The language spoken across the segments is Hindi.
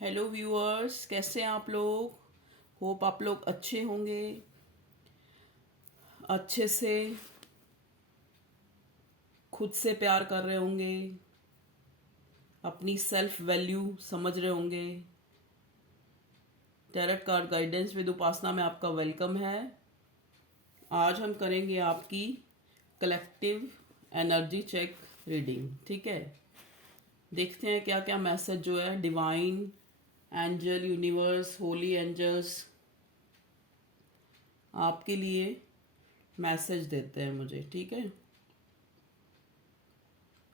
हेलो व्यूअर्स, कैसे हैं आप लोग। होप आप लोग अच्छे होंगे, अच्छे से खुद से प्यार कर रहे होंगे, अपनी सेल्फ वैल्यू समझ रहे होंगे। टैरेट कार्ड गाइडेंस विद उपासना में आपका वेलकम है। आज हम करेंगे आपकी कलेक्टिव एनर्जी चेक रीडिंग। ठीक है, देखते हैं क्या क्या मैसेज जो है divine angel universe holy angels आपके लिए मैसेज देते हैं मुझे। ठीक है,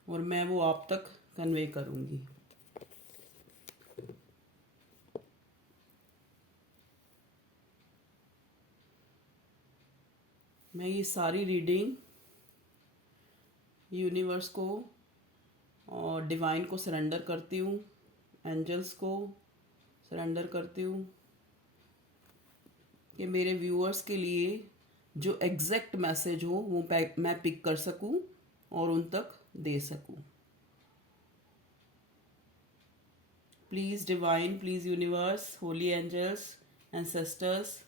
और मैं वो आप तक कन्वे करूँगी। मैं ये सारी रीडिंग यूनिवर्स को और डिवाइन को सरेंडर करती हूँ, एंजल्स को सरेंडर करती हूँ कि मेरे व्यूअर्स के लिए जो एग्जैक्ट मैसेज हो वो मैं पिक कर सकूँ और उन तक दे सकूँ। Please divine, please universe, holy angels, ancestors,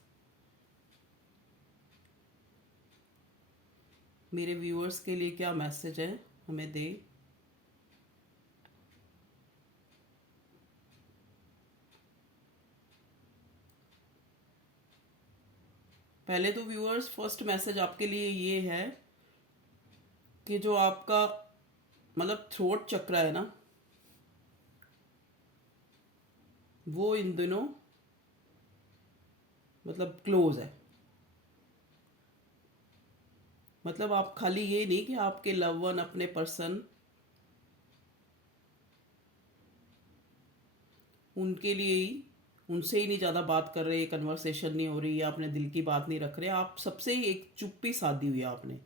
मेरे व्यूअर्स के लिए क्या मैसेज है हमें दे। पहले तो व्यूअर्स फर्स्ट मैसेज आपके लिए ये है कि जो आपका मतलब थ्रोट चक्र है ना, वो इन दिनों मतलब क्लोज है। मतलब आप खाली ये नहीं कि आपके लव वन अपने पर्सन उनके लिए ही उनसे ही नहीं ज़्यादा बात कर रहे, कन्वर्सेशन नहीं हो रही, या अपने दिल की बात नहीं रख रहे, आप सबसे ही एक चुप्पी साधी हुई है आपने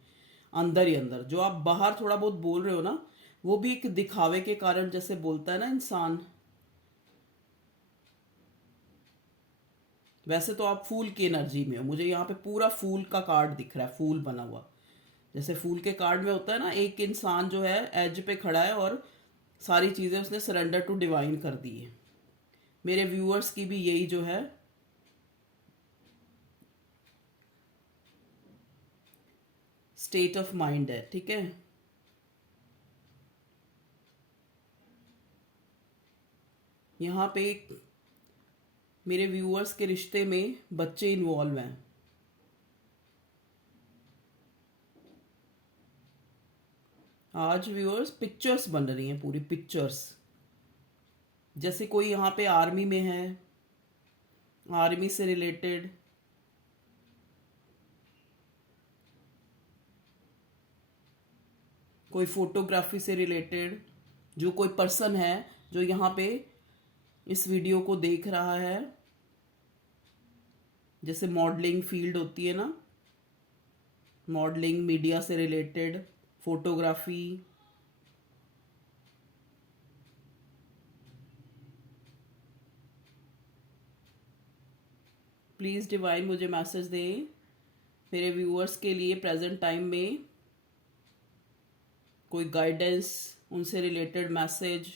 अंदर ही अंदर। जो आप बाहर थोड़ा बहुत बोल रहे हो ना, वो भी एक दिखावे के कारण, जैसे बोलता है ना इंसान। वैसे तो आप फूल की एनर्जी में हो, मुझे यहाँ पे पूरा फूल का कार्ड दिख रहा है, फूल बना हुआ। जैसे फूल के कार्ड में होता है ना, एक इंसान जो है एज पे खड़ा है और सारी चीज़ें उसने सरेंडर टू डिवाइन कर दी है। मेरे व्यूअर्स की भी यही जो है स्टेट ऑफ माइंड है। ठीक है, यहाँ पे एक मेरे व्यूअर्स के रिश्ते में बच्चे इन्वॉल्व हैं। आज व्यूअर्स पिक्चर्स बन रही हैं, पूरी पिक्चर्स। जैसे कोई यहाँ पे आर्मी में है, आर्मी से रिलेटेड कोई फोटोग्राफी से रिलेटेड जो कोई पर्सन है जो यहाँ पे इस वीडियो को देख रहा है। जैसे मॉडलिंग फील्ड होती है ना, मॉडलिंग, मीडिया से रिलेटेड, फोटोग्राफी। प्लीज़ डिवाइन मुझे मैसेज दें मेरे व्यूअर्स के लिए प्रेजेंट टाइम में कोई गाइडेंस, उनसे रिलेटेड मैसेज।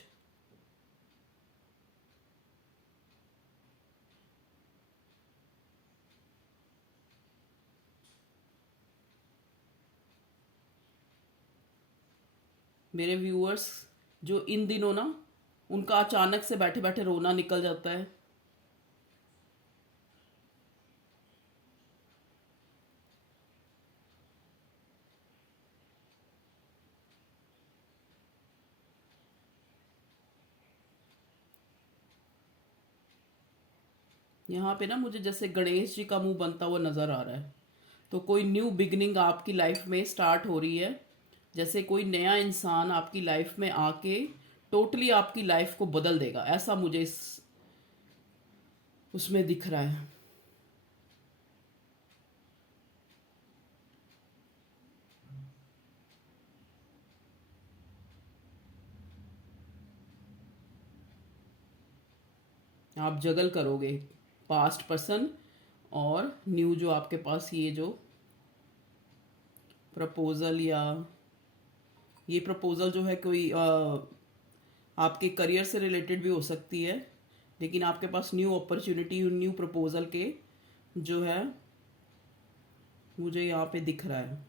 मेरे व्यूअर्स जो इन दिनों ना, उनका अचानक से बैठे बैठे रोना निकल जाता है। यहाँ पे ना मुझे जैसे गणेश जी का मुंह बनता हुआ नज़र आ रहा है। तो कोई न्यू बिगनिंग आपकी लाइफ में स्टार्ट हो रही है। जैसे कोई नया इंसान आपकी लाइफ में आके टोटली आपकी लाइफ को बदल देगा, ऐसा मुझे इस उसमें दिख रहा है। आप जगल करोगे पास्ट पर्सन और न्यू जो आपके पास ये जो प्रपोजल, या ये प्रपोजल जो है कोई आपके करियर से रिलेटेड भी हो सकती है, लेकिन आपके पास न्यू अपॉर्चुनिटी, न्यू प्रपोजल के जो है मुझे यहाँ पे दिख रहा है।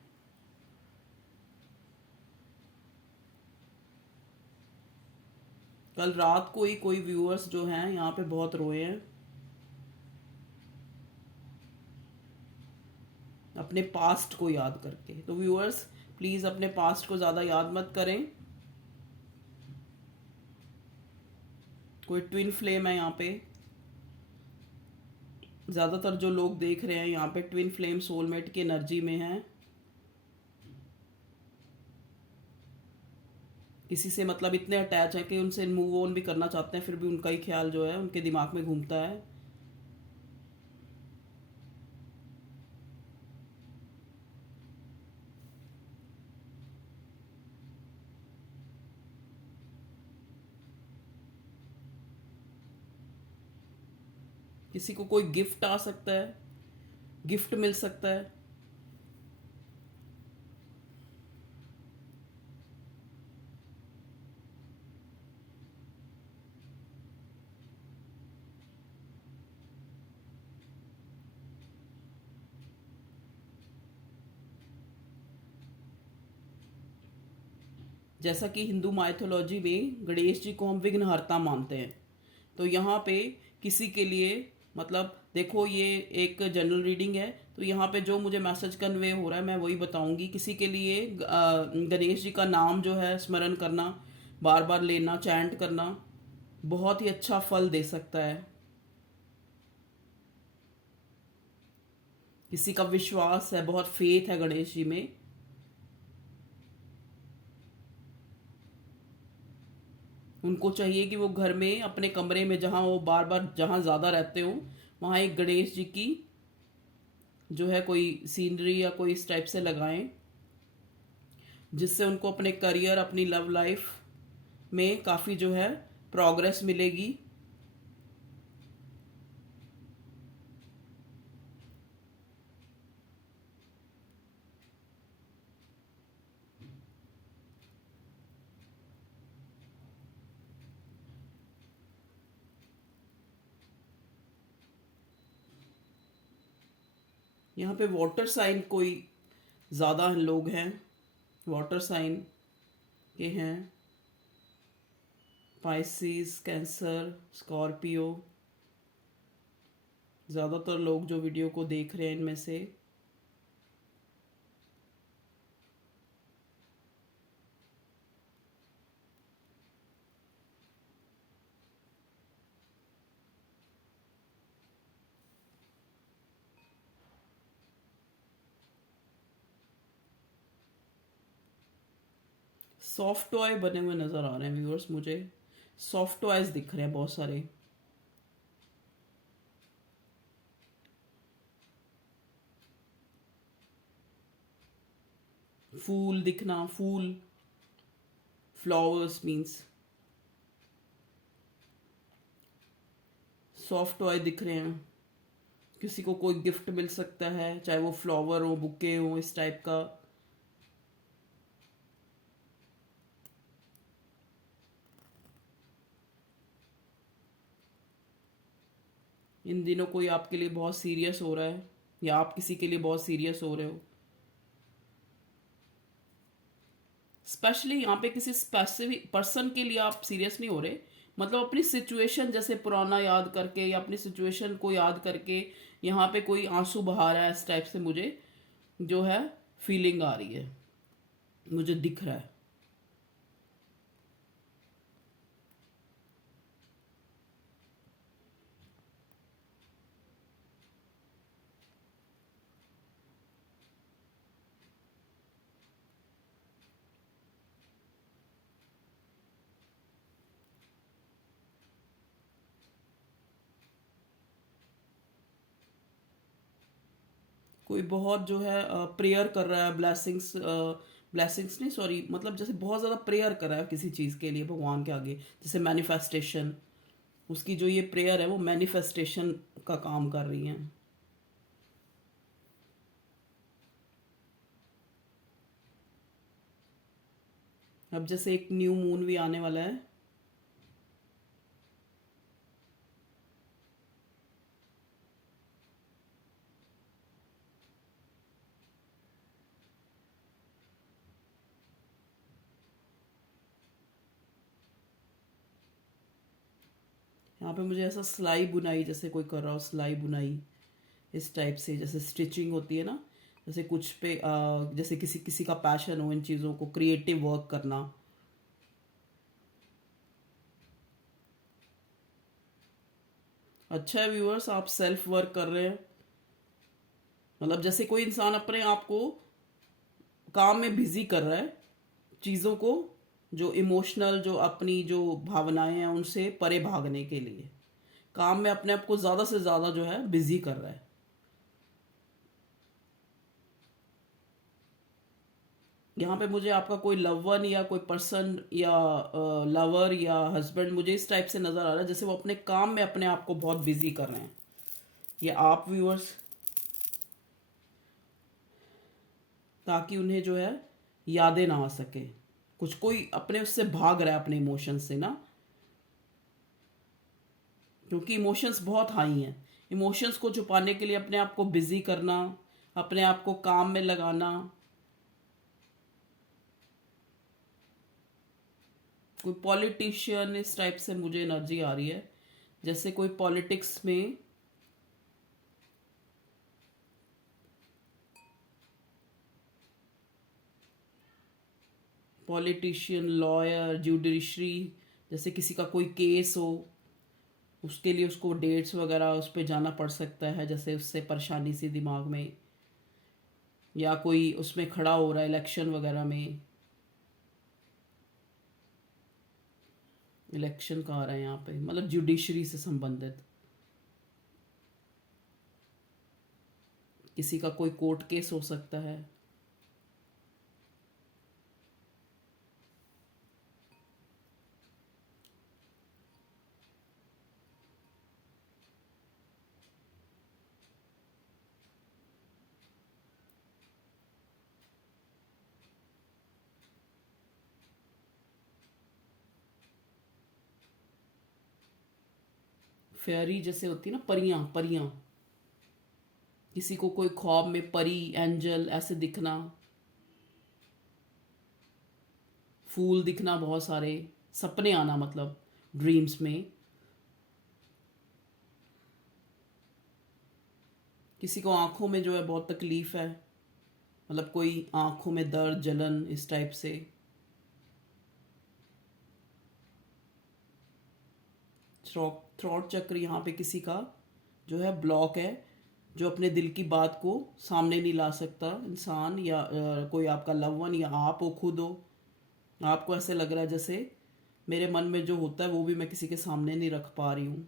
कल रात को ही कोई व्यूअर्स जो हैं यहाँ पे बहुत रोए हैं अपने पास्ट को याद करके। तो व्यूअर्स प्लीज़ अपने पास्ट को ज़्यादा याद मत करें। कोई ट्विन फ्लेम है यहाँ पे, ज़्यादातर जो लोग देख रहे हैं यहाँ पे ट्विन फ्लेम सोलमेट की एनर्जी में है। किसी से मतलब इतने अटैच हैं कि उनसे मूव ऑन भी करना चाहते हैं, फिर भी उनका ही ख्याल जो है उनके दिमाग में घूमता है। किसी को कोई गिफ्ट आ सकता है, गिफ्ट मिल सकता है। जैसा कि हिंदू माइथोलॉजी में गणेश जी को हम विघ्नहर्ता मानते हैं, तो यहाँ पे किसी के लिए मतलब देखो ये एक जनरल रीडिंग है, तो यहाँ पे जो मुझे मैसेज कन्वे हो रहा है मैं वही बताऊंगी। किसी के लिए गणेश जी का नाम जो है स्मरण करना, बार बार लेना, चैंट करना बहुत ही अच्छा फल दे सकता है। किसी का विश्वास है, बहुत फेथ है गणेश जी में, उनको चाहिए कि वो घर में अपने कमरे में जहाँ वो बार बार जहाँ ज़्यादा रहते हो वहाँ एक गणेश जी की जो है कोई सीनरी या कोई इस टाइप से लगाएं, जिससे उनको अपने करियर, अपनी लव लाइफ में काफ़ी जो है प्रोग्रेस मिलेगी। यहाँ पे वाटर साइन कोई ज़्यादा लोग हैं, वाटर साइन के हैं, पाइसिस, कैंसर, स्कॉर्पियो, ज़्यादातर लोग जो वीडियो को देख रहे हैं इनमें से। सॉफ्ट टॉय बने हुए नज़र आ रहे हैं व्यूअर्स, मुझे सॉफ्ट टॉयज दिख रहे हैं बहुत सारे। फूल दिखना, फूल, फ्लावर्स मीन्स सॉफ्ट टॉय दिख रहे हैं। किसी को कोई गिफ्ट मिल सकता है, चाहे वो फ्लावर हो, बुके हो, इस टाइप का। इन दिनों कोई आपके लिए बहुत सीरियस हो रहा है या आप किसी के लिए बहुत सीरियस हो रहे हो। स्पेशली यहाँ पे किसी स्पेसिफिक पर्सन के लिए आप सीरियस नहीं हो रहे, मतलब अपनी सिचुएशन जैसे पुराना याद करके या अपनी सिचुएशन को याद करके यहाँ पे कोई आंसू बहा रहा है, इस टाइप से मुझे जो है फीलिंग आ रही है, मुझे दिख रहा है। कोई बहुत जो है प्रेयर कर रहा है, ब्लेसिंग्स, ब्लेसिंग्स नहीं सॉरी, मतलब जैसे बहुत ज़्यादा प्रेयर कर रहा है किसी चीज़ के लिए भगवान के आगे, जैसे मैनिफेस्टेशन। उसकी जो ये प्रेयर है वो मैनिफेस्टेशन का काम कर रही है। अब जैसे एक न्यू मून भी आने वाला है, यहाँ पे मुझे ऐसा सिलाई बुनाई जैसे कोई कर रहा हो, सिलाई बुनाई इस टाइप से, जैसे स्टिचिंग होती है ना, जैसे कुछ पे जैसे किसी किसी का पैशन हो इन चीज़ों को क्रिएटिव वर्क करना। अच्छा है व्यूअर्स, आप सेल्फ वर्क कर रहे हैं। मतलब जैसे कोई इंसान अपने आप को काम में बिजी कर रहा है, चीज़ों को जो इमोशनल, जो अपनी जो भावनाएं हैं उनसे परे भागने के लिए काम में अपने आप को ज़्यादा से ज़्यादा जो है बिजी कर रहा है। यहाँ पे मुझे आपका कोई लव वन या कोई पर्सन या लवर या हस्बैंड मुझे इस टाइप से नज़र आ रहा है, जैसे वो अपने काम में अपने आप को बहुत बिजी कर रहे हैं। ये आप व्यूअर्स, ताकि उन्हें जो है यादें ना आ सके, कुछ कोई अपने उससे भाग रहा है अपने इमोशंस से ना, क्योंकि इमोशंस बहुत हाई हैं। इमोशंस को छुपाने के लिए अपने आप को बिजी करना, अपने आप को काम में लगाना। कोई पॉलिटिशियन इस टाइप से मुझे एनर्जी आ रही है, जैसे कोई पॉलिटिक्स में पॉलिटिशियन, लॉयर, जुडिशरी, जैसे किसी का कोई केस हो, उसके लिए उसको डेट्स वगैरह उस पर जाना पड़ सकता है, जैसे उससे परेशानी सी दिमाग में, या कोई उसमें खड़ा हो रहा है इलेक्शन वगैरह में। इलेक्शन का आ रहा है यहाँ पे, मतलब जुडिशरी से संबंधित किसी का कोई कोर्ट केस हो सकता है। फेयरी जैसे होती है ना, परियां परियां, किसी को कोई ख्वाब में परी, एंजल ऐसे दिखना, फूल दिखना, बहुत सारे सपने आना, मतलब ड्रीम्स में। किसी को आंखों में जो है बहुत तकलीफ है, मतलब कोई आंखों में दर्द, जलन इस टाइप से। थ्रॉट चक्र यहाँ पे किसी का जो है ब्लॉक है, जो अपने दिल की बात को सामने नहीं ला सकता इंसान, या कोई आपका लव वन या आप हो, खुद हो। आपको ऐसे लग रहा है जैसे मेरे मन में जो होता है वो भी मैं किसी के सामने नहीं रख पा रही हूँ।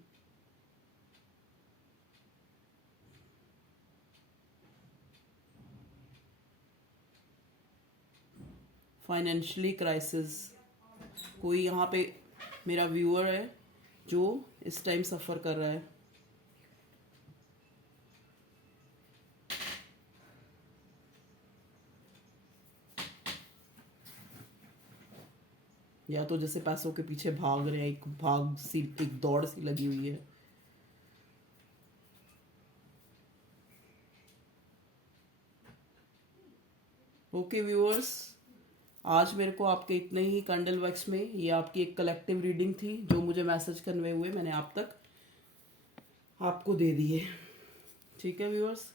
फाइनेंशियली क्राइसिस, कोई यहाँ पे मेरा व्यूअर है जो इस टाइम सफ़र कर रहा है। या तो जैसे पैसों के पीछे भाग रहे हैं, एक भाग सी, एक दौड़ सी लगी हुई है। ओके व्यूअर्स, आज मेरे को आपके इतने ही कैंडल वैक्स में, ये आपकी एक कलेक्टिव रीडिंग थी जो मुझे मैसेज कन्वे हुए, मैंने आप तक आपको दे दिए। ठीक है व्यूअर्स,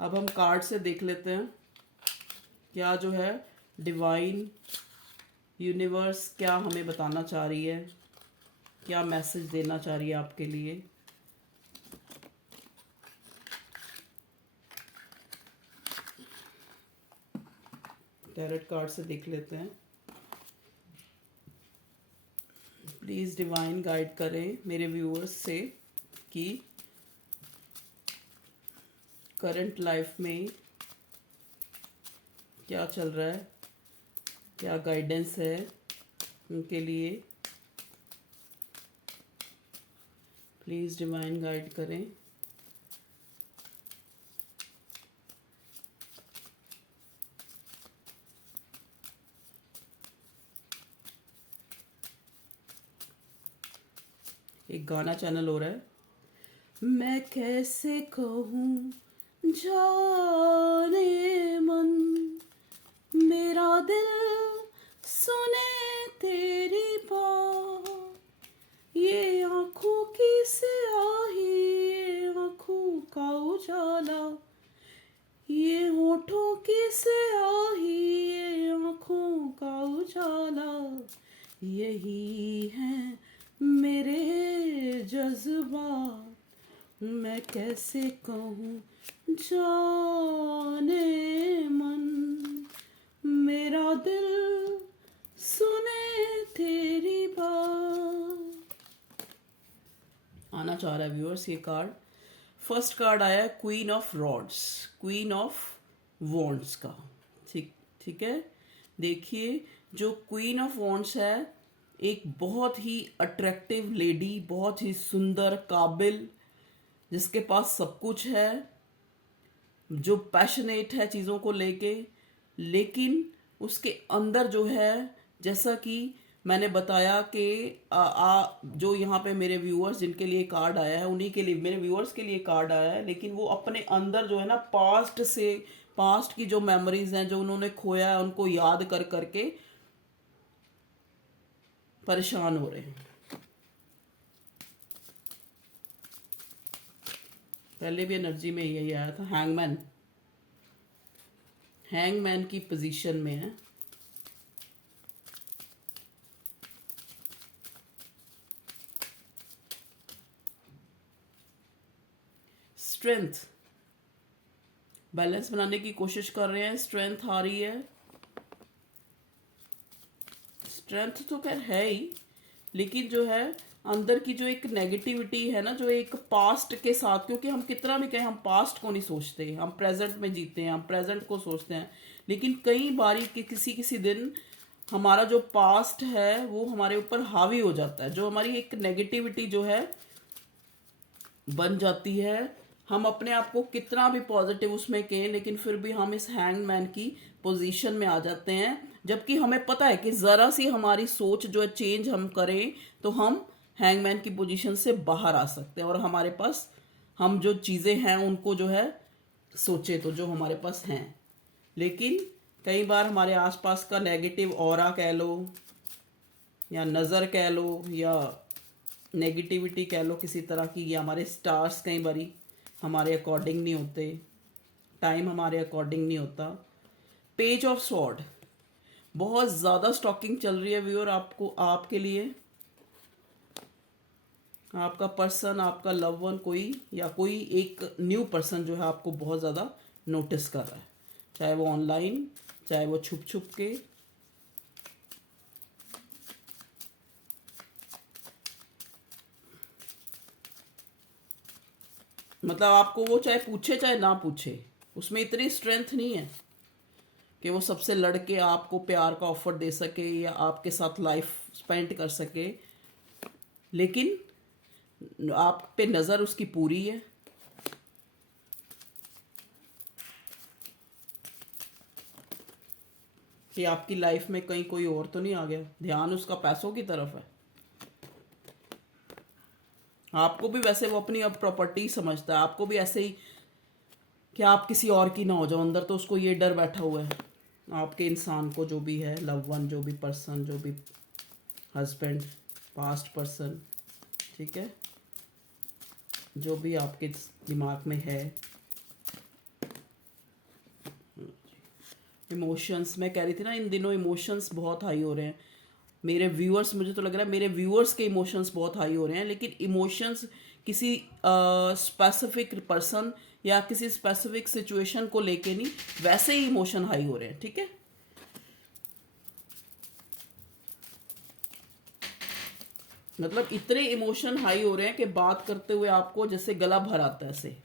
अब हम कार्ड से देख लेते हैं क्या जो है डिवाइन यूनिवर्स क्या हमें बताना चाह रही है, क्या मैसेज देना चाह रही है आपके लिए। टैरेट कार्ड से देख लेते हैं। प्लीज़ डिवाइन गाइड करें मेरे व्यूअर्स से कि करंट लाइफ में क्या चल रहा है, क्या गाइडेंस है उनके लिए। प्लीज़ डिवाइन गाइड करें। एक गाना चैनल हो रहा है, मैं कैसे कहूँ जाने मन, मेरा दिल सुने तेरी बात, ये आँखों की जज्बात मैं कैसे कहूँ, जाने मन मेरा दिल सुने तेरी बात। आना चाह रहा है व्यूअर्स ये कार्ड। फर्स्ट कार्ड आया है queen of rods, queen of wands का। ठीक ठीक है, देखिए जो क्वीन ऑफ वॉन्ड्स है एक बहुत ही अट्रैक्टिव लेडी, बहुत ही सुंदर, काबिल, जिसके पास सब कुछ है, जो पैशनेट है चीज़ों को लेके, लेकिन उसके अंदर जो है, जैसा कि मैंने बताया कि जो यहाँ पे मेरे व्यूअर्स जिनके लिए कार्ड आया है उन्हीं के लिए, मेरे व्यूअर्स के लिए कार्ड आया है, लेकिन वो अपने अंदर जो है ना पास्ट की जो मेमोरीज हैं जो उन्होंने खोया है उनको याद कर करके परेशान हो रहे हैं। पहले भी एनर्जी में यही आया था, हैंगमैन, हैंगमैन की पोजीशन में है। स्ट्रेंथ, बैलेंस बनाने की कोशिश कर रहे हैं, स्ट्रेंथ आ रही है। स्ट्रेंथ तो खैर है ही, लेकिन जो है अंदर की जो एक नेगेटिविटी है ना, जो एक पास्ट के साथ, क्योंकि हम कितना भी कहें हम पास्ट को नहीं सोचते, हम प्रेजेंट में जीते हैं, हम प्रेजेंट को सोचते हैं, लेकिन कई बारी कि किसी दिन हमारा जो पास्ट है वो हमारे ऊपर हावी हो जाता है, जो हमारी एक नेगेटिविटी जो है बन जाती है। हम अपने आप को कितना भी पॉजिटिव उसमें कहें, लेकिन फिर भी हम इस हैंगमैन की पोजीशन में आ जाते हैं, जबकि हमें पता है कि ज़रा सी हमारी सोच जो है चेंज हम करें तो हम हैंगमैन की पोजीशन से बाहर आ सकते हैं, और हमारे पास हम जो चीज़ें हैं उनको जो है सोचे तो जो हमारे पास हैं। लेकिन कई बार हमारे आसपास का नेगेटिव ऑरा कह लो, या नज़र कह लो, या नेगेटिविटी कह लो किसी तरह की, या हमारे स्टार्स कई बारी हमारे अकॉर्डिंग नहीं होते, टाइम हमारे अकॉर्डिंग नहीं होता। पेज ऑफ स्वॉर्ड, बहुत ज़्यादा स्टॉकिंग चल रही है व्यूअर आपको, आपके लिए। आपका पर्सन, आपका लव वन कोई, या कोई एक न्यू पर्सन जो है आपको बहुत ज़्यादा नोटिस कर रहा है, चाहे वो ऑनलाइन, चाहे वो छुप छुप के। मतलब आपको वो चाहे पूछे चाहे ना पूछे, उसमें इतनी स्ट्रेंथ नहीं है कि वो सबसे लड़के आपको प्यार का ऑफर दे सके या आपके साथ लाइफ स्पेंड कर सके, लेकिन आप पे नज़र उसकी पूरी है। कि आपकी लाइफ में कहीं कोई और तो नहीं आ गया, ध्यान उसका पैसों की तरफ है। आपको भी वैसे वो अपनी अब प्रॉपर्टी समझता है, आपको भी ऐसे ही कि आप किसी और की ना हो जाओ, अंदर तो उसको ये डर बैठा हुआ है आपके इंसान को, जो भी है लव वन, जो भी पर्सन, जो भी हस्बैंड, पास्ट पर्सन, ठीक है, जो भी आपके दिमाग में है। इमोशंस, मैं कह रही थी ना इन दिनों इमोशंस बहुत हाई हो रहे हैं मेरे व्यूअर्स, मुझे तो लग रहा है मेरे व्यूअर्स के इमोशंस बहुत हाई हो रहे हैं, लेकिन इमोशंस किसी स्पेसिफिक पर्सन या किसी स्पेसिफिक सिचुएशन को लेके नहीं, वैसे ही इमोशन हाई हो रहे हैं, ठीक है। मतलब इतने इमोशन हाई हो रहे हैं कि बात करते हुए आपको जैसे गला भर आता है ऐसे।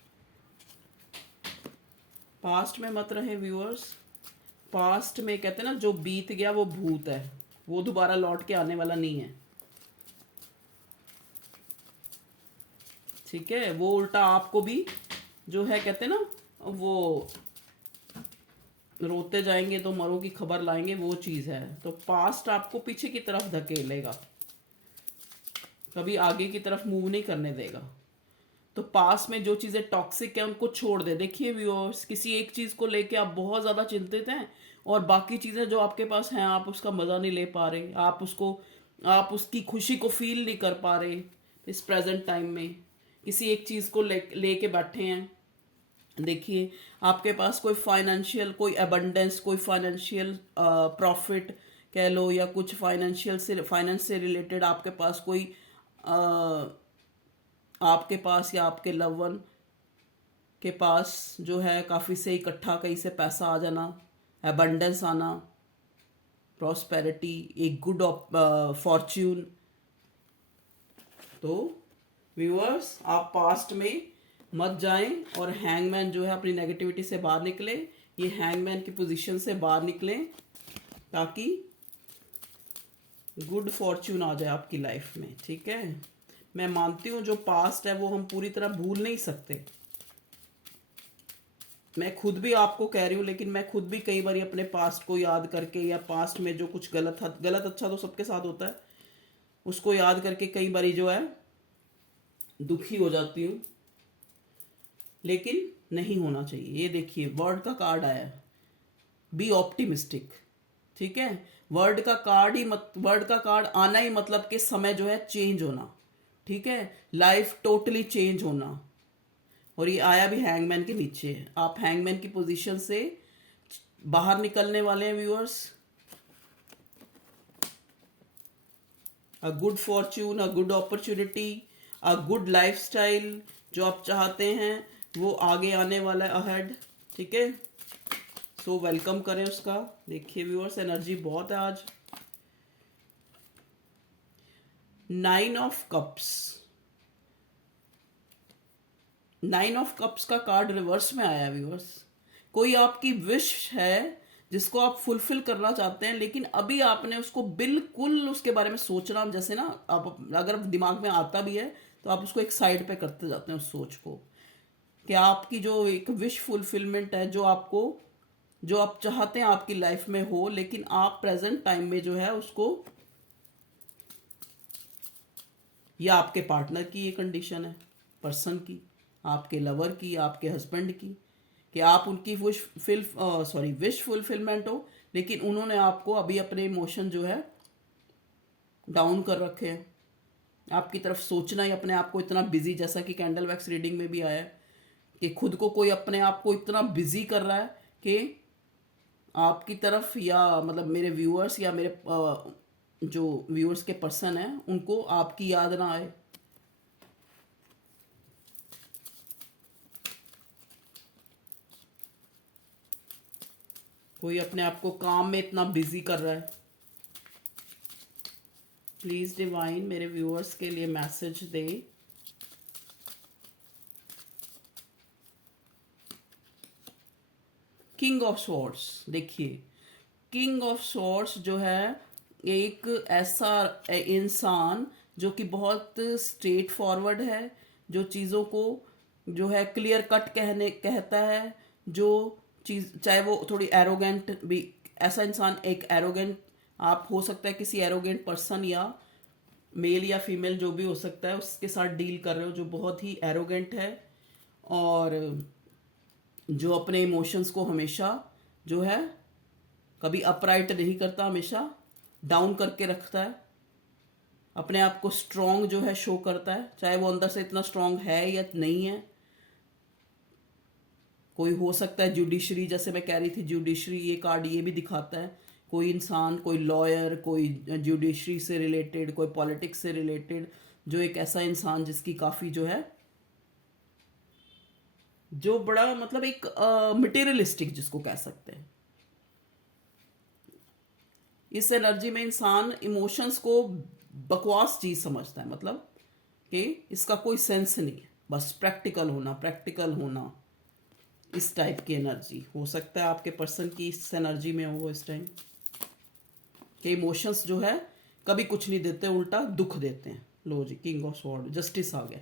पास्ट में मत रहे व्यूअर्स, पास्ट में कहते हैं ना जो बीत गया वो भूत है, वो दोबारा लौट के आने वाला नहीं है, ठीक है। वो उल्टा आपको भी जो है कहते हैं ना वो रोते जाएंगे तो मरो की खबर लाएंगे, वो चीज़ है। तो पास्ट आपको पीछे की तरफ धकेलेगा, कभी आगे की तरफ मूव नहीं करने देगा। तो पास में जो चीज़ें टॉक्सिक है उनको छोड़ दे। देखिए व्यूअर्स, किसी एक चीज़ को लेके आप बहुत ज़्यादा चिंतित हैं और बाकी चीज़ें जो आपके पास हैं आप उसका मज़ा नहीं ले पा रहे, आप उसकी खुशी को फील नहीं कर पा रहे। इस प्रेजेंट टाइम में किसी एक चीज़ को लेके बैठे हैं। देखिए आपके पास कोई फाइनेंशियल, कोई अबंडेंस, कोई फाइनेंशियल प्रॉफिट कह लो, या कुछ फाइनेंस से रिलेटेड आपके पास कोई आपके पास या आपके लव वन के पास जो है काफ़ी से इकट्ठा कहीं से पैसा आ जाना, एबंडेंस आना, प्रॉस्पेरिटी, एक गुड फॉर्च्यून। तो व्यूअर्स, आप पास्ट में मत जाएं और हैंगमैन जो है अपनी नेगेटिविटी से बाहर निकले, ये हैंगमैन की पोजीशन से बाहर निकलें ताकि गुड फॉर्च्यून आ जाए आपकी लाइफ में। ठीक है, मैं मानती हूँ जो पास्ट है वो हम पूरी तरह भूल नहीं सकते, मैं खुद भी आपको कह रही हूँ, लेकिन मैं खुद भी कई बार अपने पास्ट को याद करके या पास्ट में जो कुछ गलत अच्छा तो सबके साथ होता है, उसको याद करके कई बार जो है दुखी हो जाती हूँ, लेकिन नहीं होना चाहिए। ये देखिए वर्ड का कार्ड आया, बी ऑप्टिमिस्टिक। ठीक है, वर्ड का कार्ड आना ही मतलब कि समय जो है चेंज होना। ठीक है, लाइफ टोटली चेंज होना। और ये आया भी हैंगमैन के नीचे है, आप हैंगमैन की पोजीशन से बाहर निकलने वाले हैं viewers. A good Fortune, a good opportunity, a good lifestyle जो आप चाहते हैं वो आगे आने वाला है अहेड। ठीक है, सो वेलकम करें उसका। देखिए व्यूअर्स, एनर्जी बहुत है आज। 9 ऑफ कप्स, 9 ऑफ कप्स का कार्ड रिवर्स में आया व्यूअर्स। कोई आपकी विश है जिसको आप फुलफिल करना चाहते हैं, लेकिन अभी आपने उसको बिल्कुल उसके बारे में सोचना, जैसे ना आप अगर दिमाग में आता भी है तो आप उसको एक साइड पे करते जाते हैं उस सोच को, कि आपकी जो एक विश फुलफिलमेंट है, जो आप चाहते हैं आपकी लाइफ में हो, लेकिन आप प्रेजेंट टाइम में जो है उसको, या आपके पार्टनर की ये कंडीशन है, पर्सन की, आपके लवर की, आपके हस्बैंड की, कि आप उनकी विश फुलफिलमेंट हो, लेकिन उन्होंने आपको अभी अपने इमोशन जो है डाउन कर रखे हैं। आपकी तरफ सोचना ही अपने आप को इतना बिजी, जैसा कि कैंडल वैक्स रीडिंग में भी आया है कि खुद को कोई अपने आप को इतना बिजी कर रहा है कि आपकी तरफ, या मतलब मेरे व्यूअर्स या मेरे जो व्यूअर्स के पर्सन हैं उनको आपकी याद ना आए। कोई अपने आप को काम में इतना बिजी कर रहा है। प्लीज डिवाइन मेरे व्यूअर्स के लिए message they. King of swords, देखिए किंग ऑफ स्वॉर्ड्स जो है एक ऐसा इंसान जो कि बहुत स्ट्रेट फॉरवर्ड है, जो चीज़ों को जो है क्लियर कट कहता है, जो चीज़ चाहे वो थोड़ी एरोगेंट भी, ऐसा इंसान एक एरोगेंट, आप हो सकता है किसी एरोगेंट पर्सन या मेल या फीमेल जो भी हो सकता है उसके साथ डील कर रहे हो, जो बहुत ही एरोगेंट है और जो अपने इमोशंस को हमेशा जो है कभी अपराइट नहीं करता, हमेशा डाउन करके रखता है, अपने आप को स्ट्रॉन्ग जो है शो करता है, चाहे वो अंदर से इतना स्ट्रॉन्ग है या नहीं है। कोई हो सकता है जुडिशरी, जैसे मैं कह रही थी जुडिशरी, ये कार्ड ये भी दिखाता है कोई इंसान, कोई लॉयर, कोई जुडिशरी से रिलेटेड, कोई पॉलिटिक्स से रिलेटेड, जो एक ऐसा इंसान जिसकी काफ़ी जो है, जो बड़ा मतलब एक मटेरियलिस्टिक जिसको कह सकते हैं। इस एनर्जी में इंसान इमोशंस को बकवास चीज समझता है, मतलब कि इसका कोई सेंस नहीं है, बस प्रैक्टिकल होना, प्रैक्टिकल होना, इस टाइप की एनर्जी हो सकता है आपके पर्सन की इस एनर्जी में हो इस टाइम, कि इमोशंस जो है कभी कुछ नहीं देते, उल्टा दुख देते हैं। लो जी, किंग ऑफ स्वॉर्ड, जस्टिस आ गया।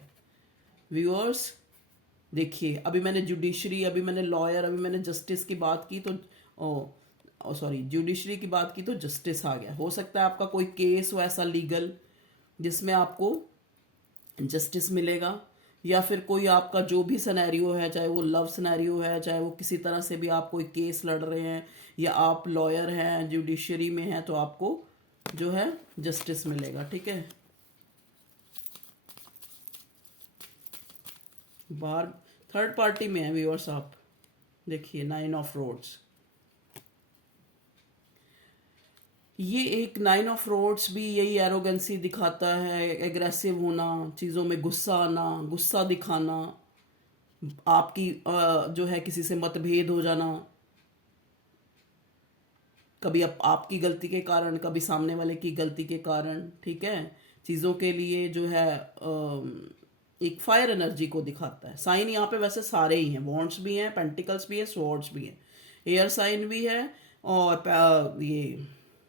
व्यूअर्स देखिए, अभी मैंने जुडिशरी, अभी मैंने लॉयर, अभी मैंने जस्टिस की बात की तो सॉरी जुडिशरी की बात की तो जस्टिस आ गया। हो सकता है आपका कोई केस हो ऐसा लीगल जिसमें आपको जस्टिस मिलेगा, या फिर कोई आपका जो भी सिनेरियो है, चाहे वो लव सिनेरियो है, चाहे वो किसी तरह से भी आप कोई केस लड़ रहे हैं, या आप लॉयर हैं जुडिशरी में हैं, तो आपको जो है जस्टिस मिलेगा। ठीक है, बाहर थर्ड पार्टी में है व्यूअर्स, आप देखिए 9 ऑफ रोड्स, ये एक नाइन ऑफ रोड्स भी यही एरोगेंसी दिखाता है, एग्रेसिव होना, चीज़ों में गुस्सा आना, गुस्सा दिखाना, आपकी जो है किसी से मतभेद हो जाना, कभी आपकी गलती के कारण, कभी सामने वाले की गलती के कारण, ठीक है। चीज़ों के लिए जो है एक फायर एनर्जी को दिखाता है। साइन यहाँ पे वैसे सारे ही हैं, वॉन्ड्स भी हैं, पेंटिकल्स भी है, स्वॉर्ड्स भी हैं, एयर साइन भी है, और ये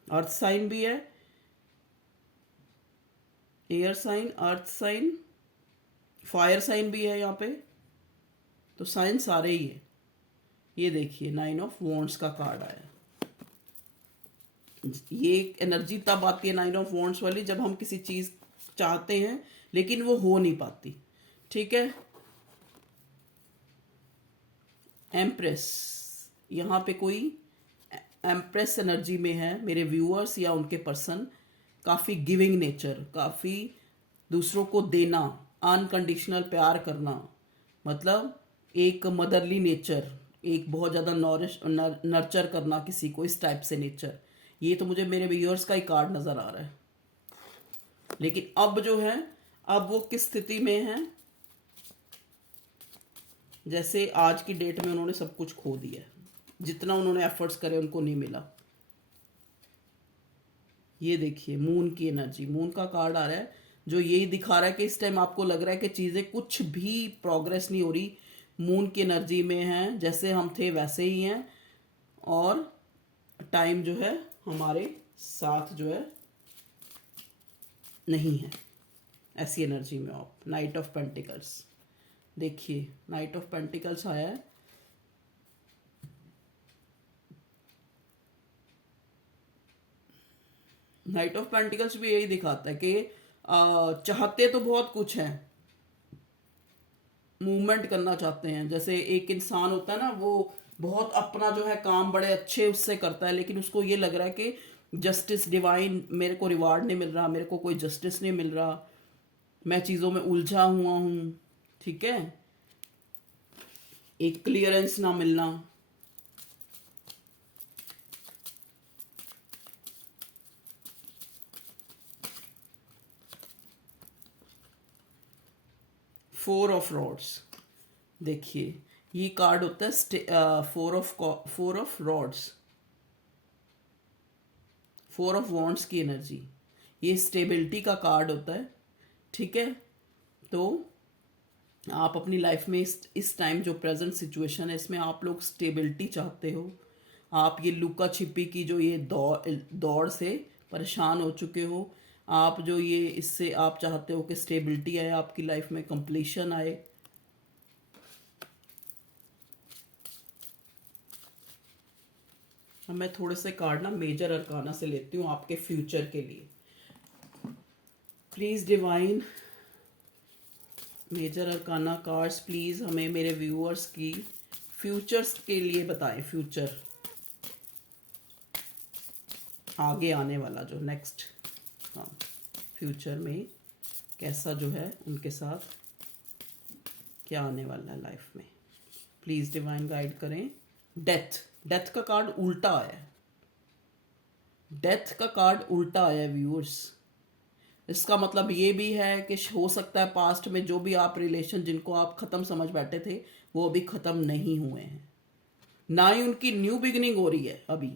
अर्थ साइन भी है, air sign, earth sign, fire sign भी है यहाँ पे। तो साइन सारे ही है। ये देखिए नाइन ऑफ वॉन्ड्स का कार्ड आया। ये एनर्जी तब आती है नाइन ऑफ वॉन्ड्स वाली जब हम किसी चीज़ चाहते हैं लेकिन वो हो नहीं पाती, ठीक है। एम्प्रेस, यहाँ पे कोई एम्प्रेस एनर्जी में है मेरे व्यूअर्स या उनके पर्सन। काफ़ी गिविंग नेचर, काफ़ी दूसरों को देना, अनकंडीशनल प्यार करना, मतलब एक मदरली नेचर, एक बहुत ज़्यादा नर्चर करना किसी को, इस टाइप से नेचर। ये तो मुझे मेरे व्यूअर्स का ही कार्ड नज़र आ रहा है। लेकिन अब जो है, अब वो किस स्थिति में है, जैसे आज की डेट में उन्होंने सब कुछ खो दिया, जितना उन्होंने एफर्ट्स करे उनको नहीं मिला। ये देखिए मून की एनर्जी, मून का कार्ड आ रहा है जो यही दिखा रहा है कि इस टाइम आपको लग रहा है कि चीज़ें कुछ भी प्रोग्रेस नहीं हो रही। मून की एनर्जी में है, जैसे हम थे वैसे ही हैं, और टाइम जो है हमारे साथ जो है नहीं है, ऐसी एनर्जी में आप। नाइट ऑफ पेंटिकल्स, देखिए नाइट ऑफ पेंटिकल्स आया है। नाइट ऑफ पेंटिकल्स भी यही दिखाता है कि चाहते तो बहुत कुछ है, मूवमेंट करना चाहते हैं। जैसे एक इंसान होता है ना, वो बहुत अपना जो है काम बड़े अच्छे उससे करता है, लेकिन उसको ये लग रहा है कि जस्टिस डिवाइन, मेरे को रिवार्ड नहीं मिल रहा, मेरे को कोई जस्टिस नहीं मिल रहा, मैं चीज़ों में उलझा हुआ हूँ, ठीक है, एक क्लियरेंस ना मिलना। फोर ऑफ रॉड्स, देखिए ये कार्ड होता है four of rods, four of wands की एनर्जी। ये स्टेबिलिटी का कार्ड होता है, ठीक है। तो आप अपनी लाइफ में इस टाइम जो प्रेजेंट सिचुएशन है इसमें आप लोग स्टेबिलिटी चाहते हो। आप ये लुका छिपी की जो ये दौड़ से परेशान हो चुके हो। आप जो ये इससे आप चाहते हो कि स्टेबिलिटी आए आपकी लाइफ में, कंप्लीशन आए। अब मैं थोड़े से कार्ड ना मेजर अरकाना से लेती हूँ आपके फ्यूचर के लिए। Please divine, major arcana cards please हमें मेरे व्यूअर्स की फ्यूचर्स के लिए बताएं। फ्यूचर, आगे आने वाला जो नेक्स्ट, हाँ, फ्यूचर में कैसा जो है उनके साथ क्या आने वाला है लाइफ में। प्लीज़ डिवाइन गाइड करें। डेथ, डेथ का कार्ड उल्टा आया है, डेथ का कार्ड उल्टा आया है व्यूअर्स। इसका मतलब ये भी है कि हो सकता है पास्ट में जो भी आप रिलेशन जिनको आप ख़त्म समझ बैठे थे वो अभी ख़त्म नहीं हुए हैं, ना ही उनकी न्यू बिगिनिंग हो रही है अभी।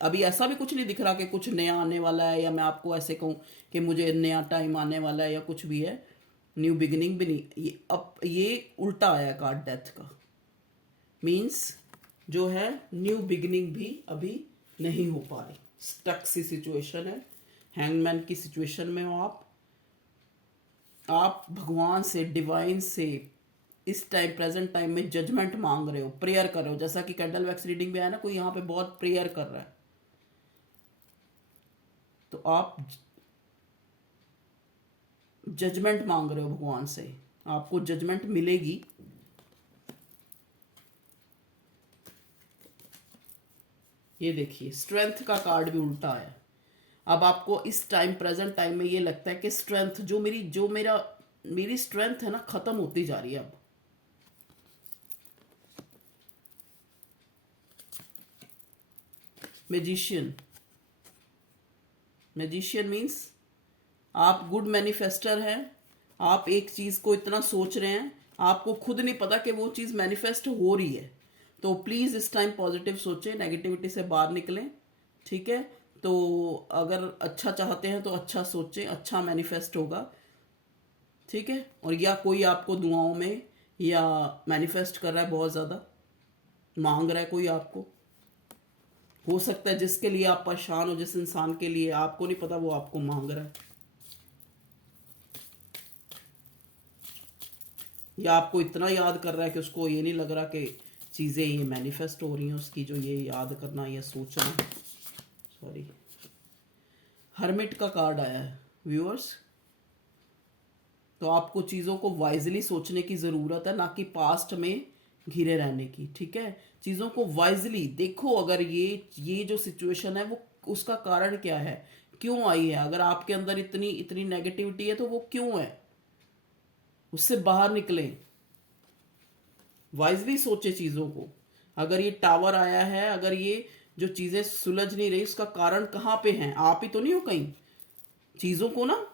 अभी ऐसा भी कुछ नहीं दिख रहा कि कुछ नया आने वाला है, या मैं आपको ऐसे कहूँ कि मुझे नया टाइम आने वाला है या कुछ भी है, न्यू बिगिनिंग भी नहीं। ये अब ये उल्टा आया कार्ड डेथ का, मीन्स जो है न्यू बिगिनिंग भी अभी नहीं हो पा रही, स्टक सी सिचुएशन है, हैंगमैन की सिचुएशन में हो आप भगवान से, डिवाइन से इस टाइम प्रेजेंट टाइम में जजमेंट मांग रहे हो, प्रेयर कर रहे हो। जैसा कि कैंडल वैक्स रीडिंग में आया ना, कोई यहाँ पे बहुत प्रेयर कर रहा है, तो आप जजमेंट मांग रहे हो भगवान से, आपको जजमेंट मिलेगी। ये देखिए स्ट्रेंथ का कार्ड भी उल्टा है। अब आपको इस टाइम प्रेजेंट टाइम में ये लगता है कि स्ट्रेंथ मेरी स्ट्रेंथ है ना, खत्म होती जा रही है अब। मैजिशियन, मैजिशियन मीन्स आप गुड मैनिफेस्टर हैं। आप एक चीज़ को इतना सोच रहे हैं, आपको खुद नहीं पता कि वो चीज़ मैनिफेस्ट हो रही है। तो प्लीज़ इस टाइम पॉजिटिव सोचें, नेगेटिविटी से बाहर निकलें। ठीक है, तो अगर अच्छा चाहते हैं तो अच्छा सोचें, अच्छा मैनिफेस्ट होगा। ठीक है, और या कोई आपको दुआओं में या मैनिफेस्ट कर रहा है, बहुत ज़्यादा मांग रहा है कोई आपको, हो सकता है जिसके लिए आप परेशान हो, जिस इंसान के लिए आपको नहीं पता वो आपको मांग रहा है, या आपको इतना याद कर रहा है कि उसको ये नहीं लग रहा कि चीज़ें ये मैनिफेस्ट हो रही हैं उसकी, जो ये याद करना या सोचना। सॉरी, हर्मिट का कार्ड आया है व्यूअर्स। तो आपको चीज़ों को वाइजली सोचने की ज़रूरत है, ना कि पास्ट में घिरे रहने की। ठीक है, चीज़ों को वाइजली देखो। अगर ये जो सिचुएशन है वो उसका कारण क्या है, क्यों आई है। अगर आपके अंदर इतनी इतनी नेगेटिविटी है तो वो क्यों है, उससे बाहर निकलें। वाइजली सोचे चीज़ों को। अगर ये टावर आया है, अगर ये जो चीज़ें सुलझ नहीं रही, उसका कारण कहाँ पे है, आप ही तो नहीं हो कहीं। चीज़ों को ना,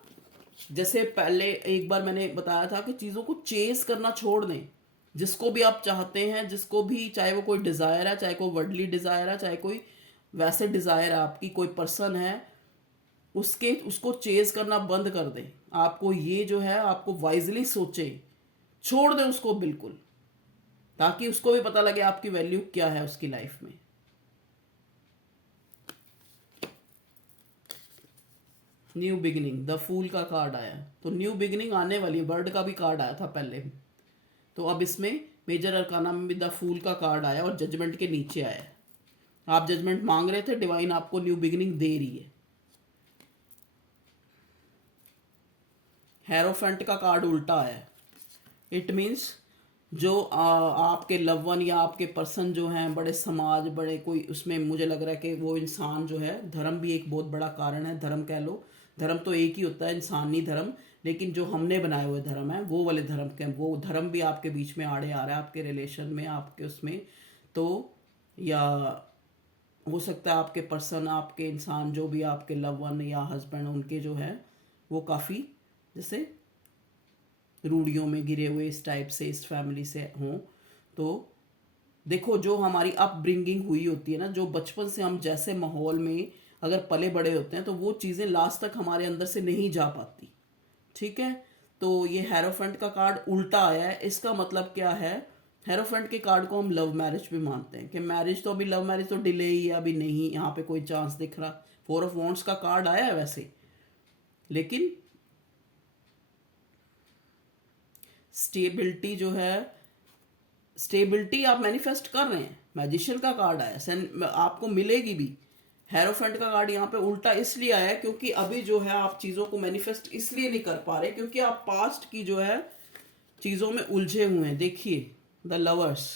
जैसे पहले एक बार मैंने बताया था कि चीज़ों को चेस करना छोड़ दें। जिसको भी आप चाहते हैं, जिसको भी, चाहे वो कोई डिज़ायर है, चाहे कोई वर्डली डिज़ायर है, चाहे कोई वैसे डिज़ायर है, आपकी कोई पर्सन है, उसको चेस करना बंद कर दें। आपको ये जो है, आपको वाइजली सोचे, छोड़ दें उसको बिल्कुल, ताकि उसको भी पता लगे आपकी वैल्यू क्या है उसकी लाइफ में। न्यू बिगिनिंग, द फूल का कार्ड आया, तो न्यू बिगिनिंग आने वाली, बर्ड का भी कार्ड आया था पहले, तो अब इसमें मेजर अरकाना में भी द फूल का कार्ड आया और जजमेंट के नीचे आया। आप जजमेंट मांग रहे थे, डिवाइन आपको न्यू बिगिनिंग दे रही है। हेरोफेंट का कार्ड उल्टा है। इट मीन्स जो आपके लव वन या आपके पर्सन जो हैं, बड़े समाज, बड़े कोई, उसमें मुझे लग रहा है कि वो इंसान जो है, धर्म भी एक बहुत बड़ा कारण है। धर्म कह लो, धर्म तो एक ही होता है, इंसानी धर्म, लेकिन जो हमने बनाए हुए धर्म है वो वाले धर्म के, वो धर्म भी आपके बीच में आड़े आ रहा है, आपके रिलेशन में, आपके उसमें। तो या हो सकता है आपके पर्सन, आपके इंसान, जो भी आपके लव वन या हस्बैंड, उनके जो है वो काफ़ी जैसे रूढ़ियों में गिरे हुए, इस टाइप से, इस फैमिली से हों। तो देखो, जो हमारी अपब्रिंगिंग हुई होती है ना, जो बचपन से हम जैसे माहौल में अगर पले बड़े होते हैं, तो वो चीज़ें लास्ट तक हमारे अंदर से नहीं जा पाती। ठीक है, तो ये हेरोफेंट का कार्ड उल्टा आया है। इसका मतलब क्या है, हेरोफेंट के कार्ड को हम लव मैरिज भी मानते हैं कि मैरिज तो अभी, लव मैरिज तो डिले ही है, अभी नहीं यहाँ पे कोई चांस दिख रहा। फोर ऑफ वॉन्ड्स का कार्ड आया है वैसे, लेकिन स्टेबिलिटी जो है, स्टेबिलिटी आप मैनिफेस्ट कर रहे हैं। मैजिशियन का कार्ड आया, आपको मिलेगी भी। हेरोफेंट का कार्ड यहाँ पे उल्टा इसलिए आया क्योंकि अभी जो है आप चीज़ों को मैनिफेस्ट इसलिए नहीं कर पा रहे क्योंकि आप पास्ट की जो है चीज़ों में उलझे हुए हैं। देखिए, द लवर्स,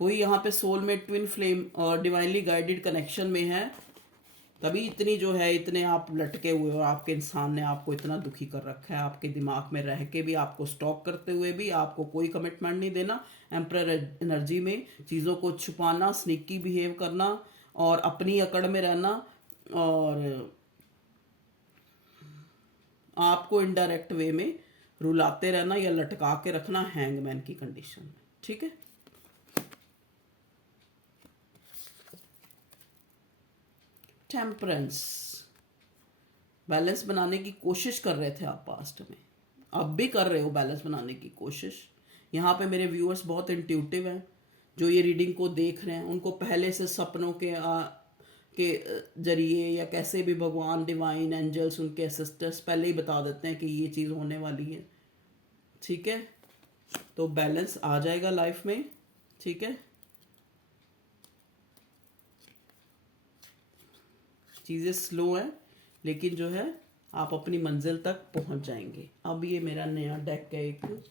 कोई यहाँ पे सोलमेट, ट्विन फ्लेम और डिवाइनली गाइडेड कनेक्शन में है, तभी इतनी जो है, इतने आप लटके हुए हो, आपके इंसान ने आपको इतना दुखी कर रखा है, आपके दिमाग में रह के भी, आपको स्टॉक करते हुए भी, आपको कोई कमिटमेंट नहीं देना। एम्परर एनर्जी में चीज़ों को छुपाना, स्निकी बिहेव करना और अपनी अकड़ में रहना, और आपको इनडायरेक्ट वे में रुलाते रहना या लटका के रखना, हैंगमैन की कंडीशन में। ठीक है, टेम्परेंस, बैलेंस बनाने की कोशिश कर रहे थे आप पास्ट में, अब भी कर रहे हो बैलेंस बनाने की कोशिश। यहाँ पे मेरे व्यूअर्स बहुत इंट्यूटिव हैं, जो ये रीडिंग को देख रहे हैं, उनको पहले से सपनों के जरिए या कैसे भी भगवान, डिवाइन एंजल्स, उनके असिस्टेंट्स पहले ही बता देते हैं कि ये चीज़ होने वाली है। ठीक है, तो बैलेंस आ जाएगा लाइफ में। ठीक है, चीज़ें स्लो हैं, लेकिन जो है आप अपनी मंजिल तक पहुंच जाएंगे। अब ये मेरा नया डेक है, एक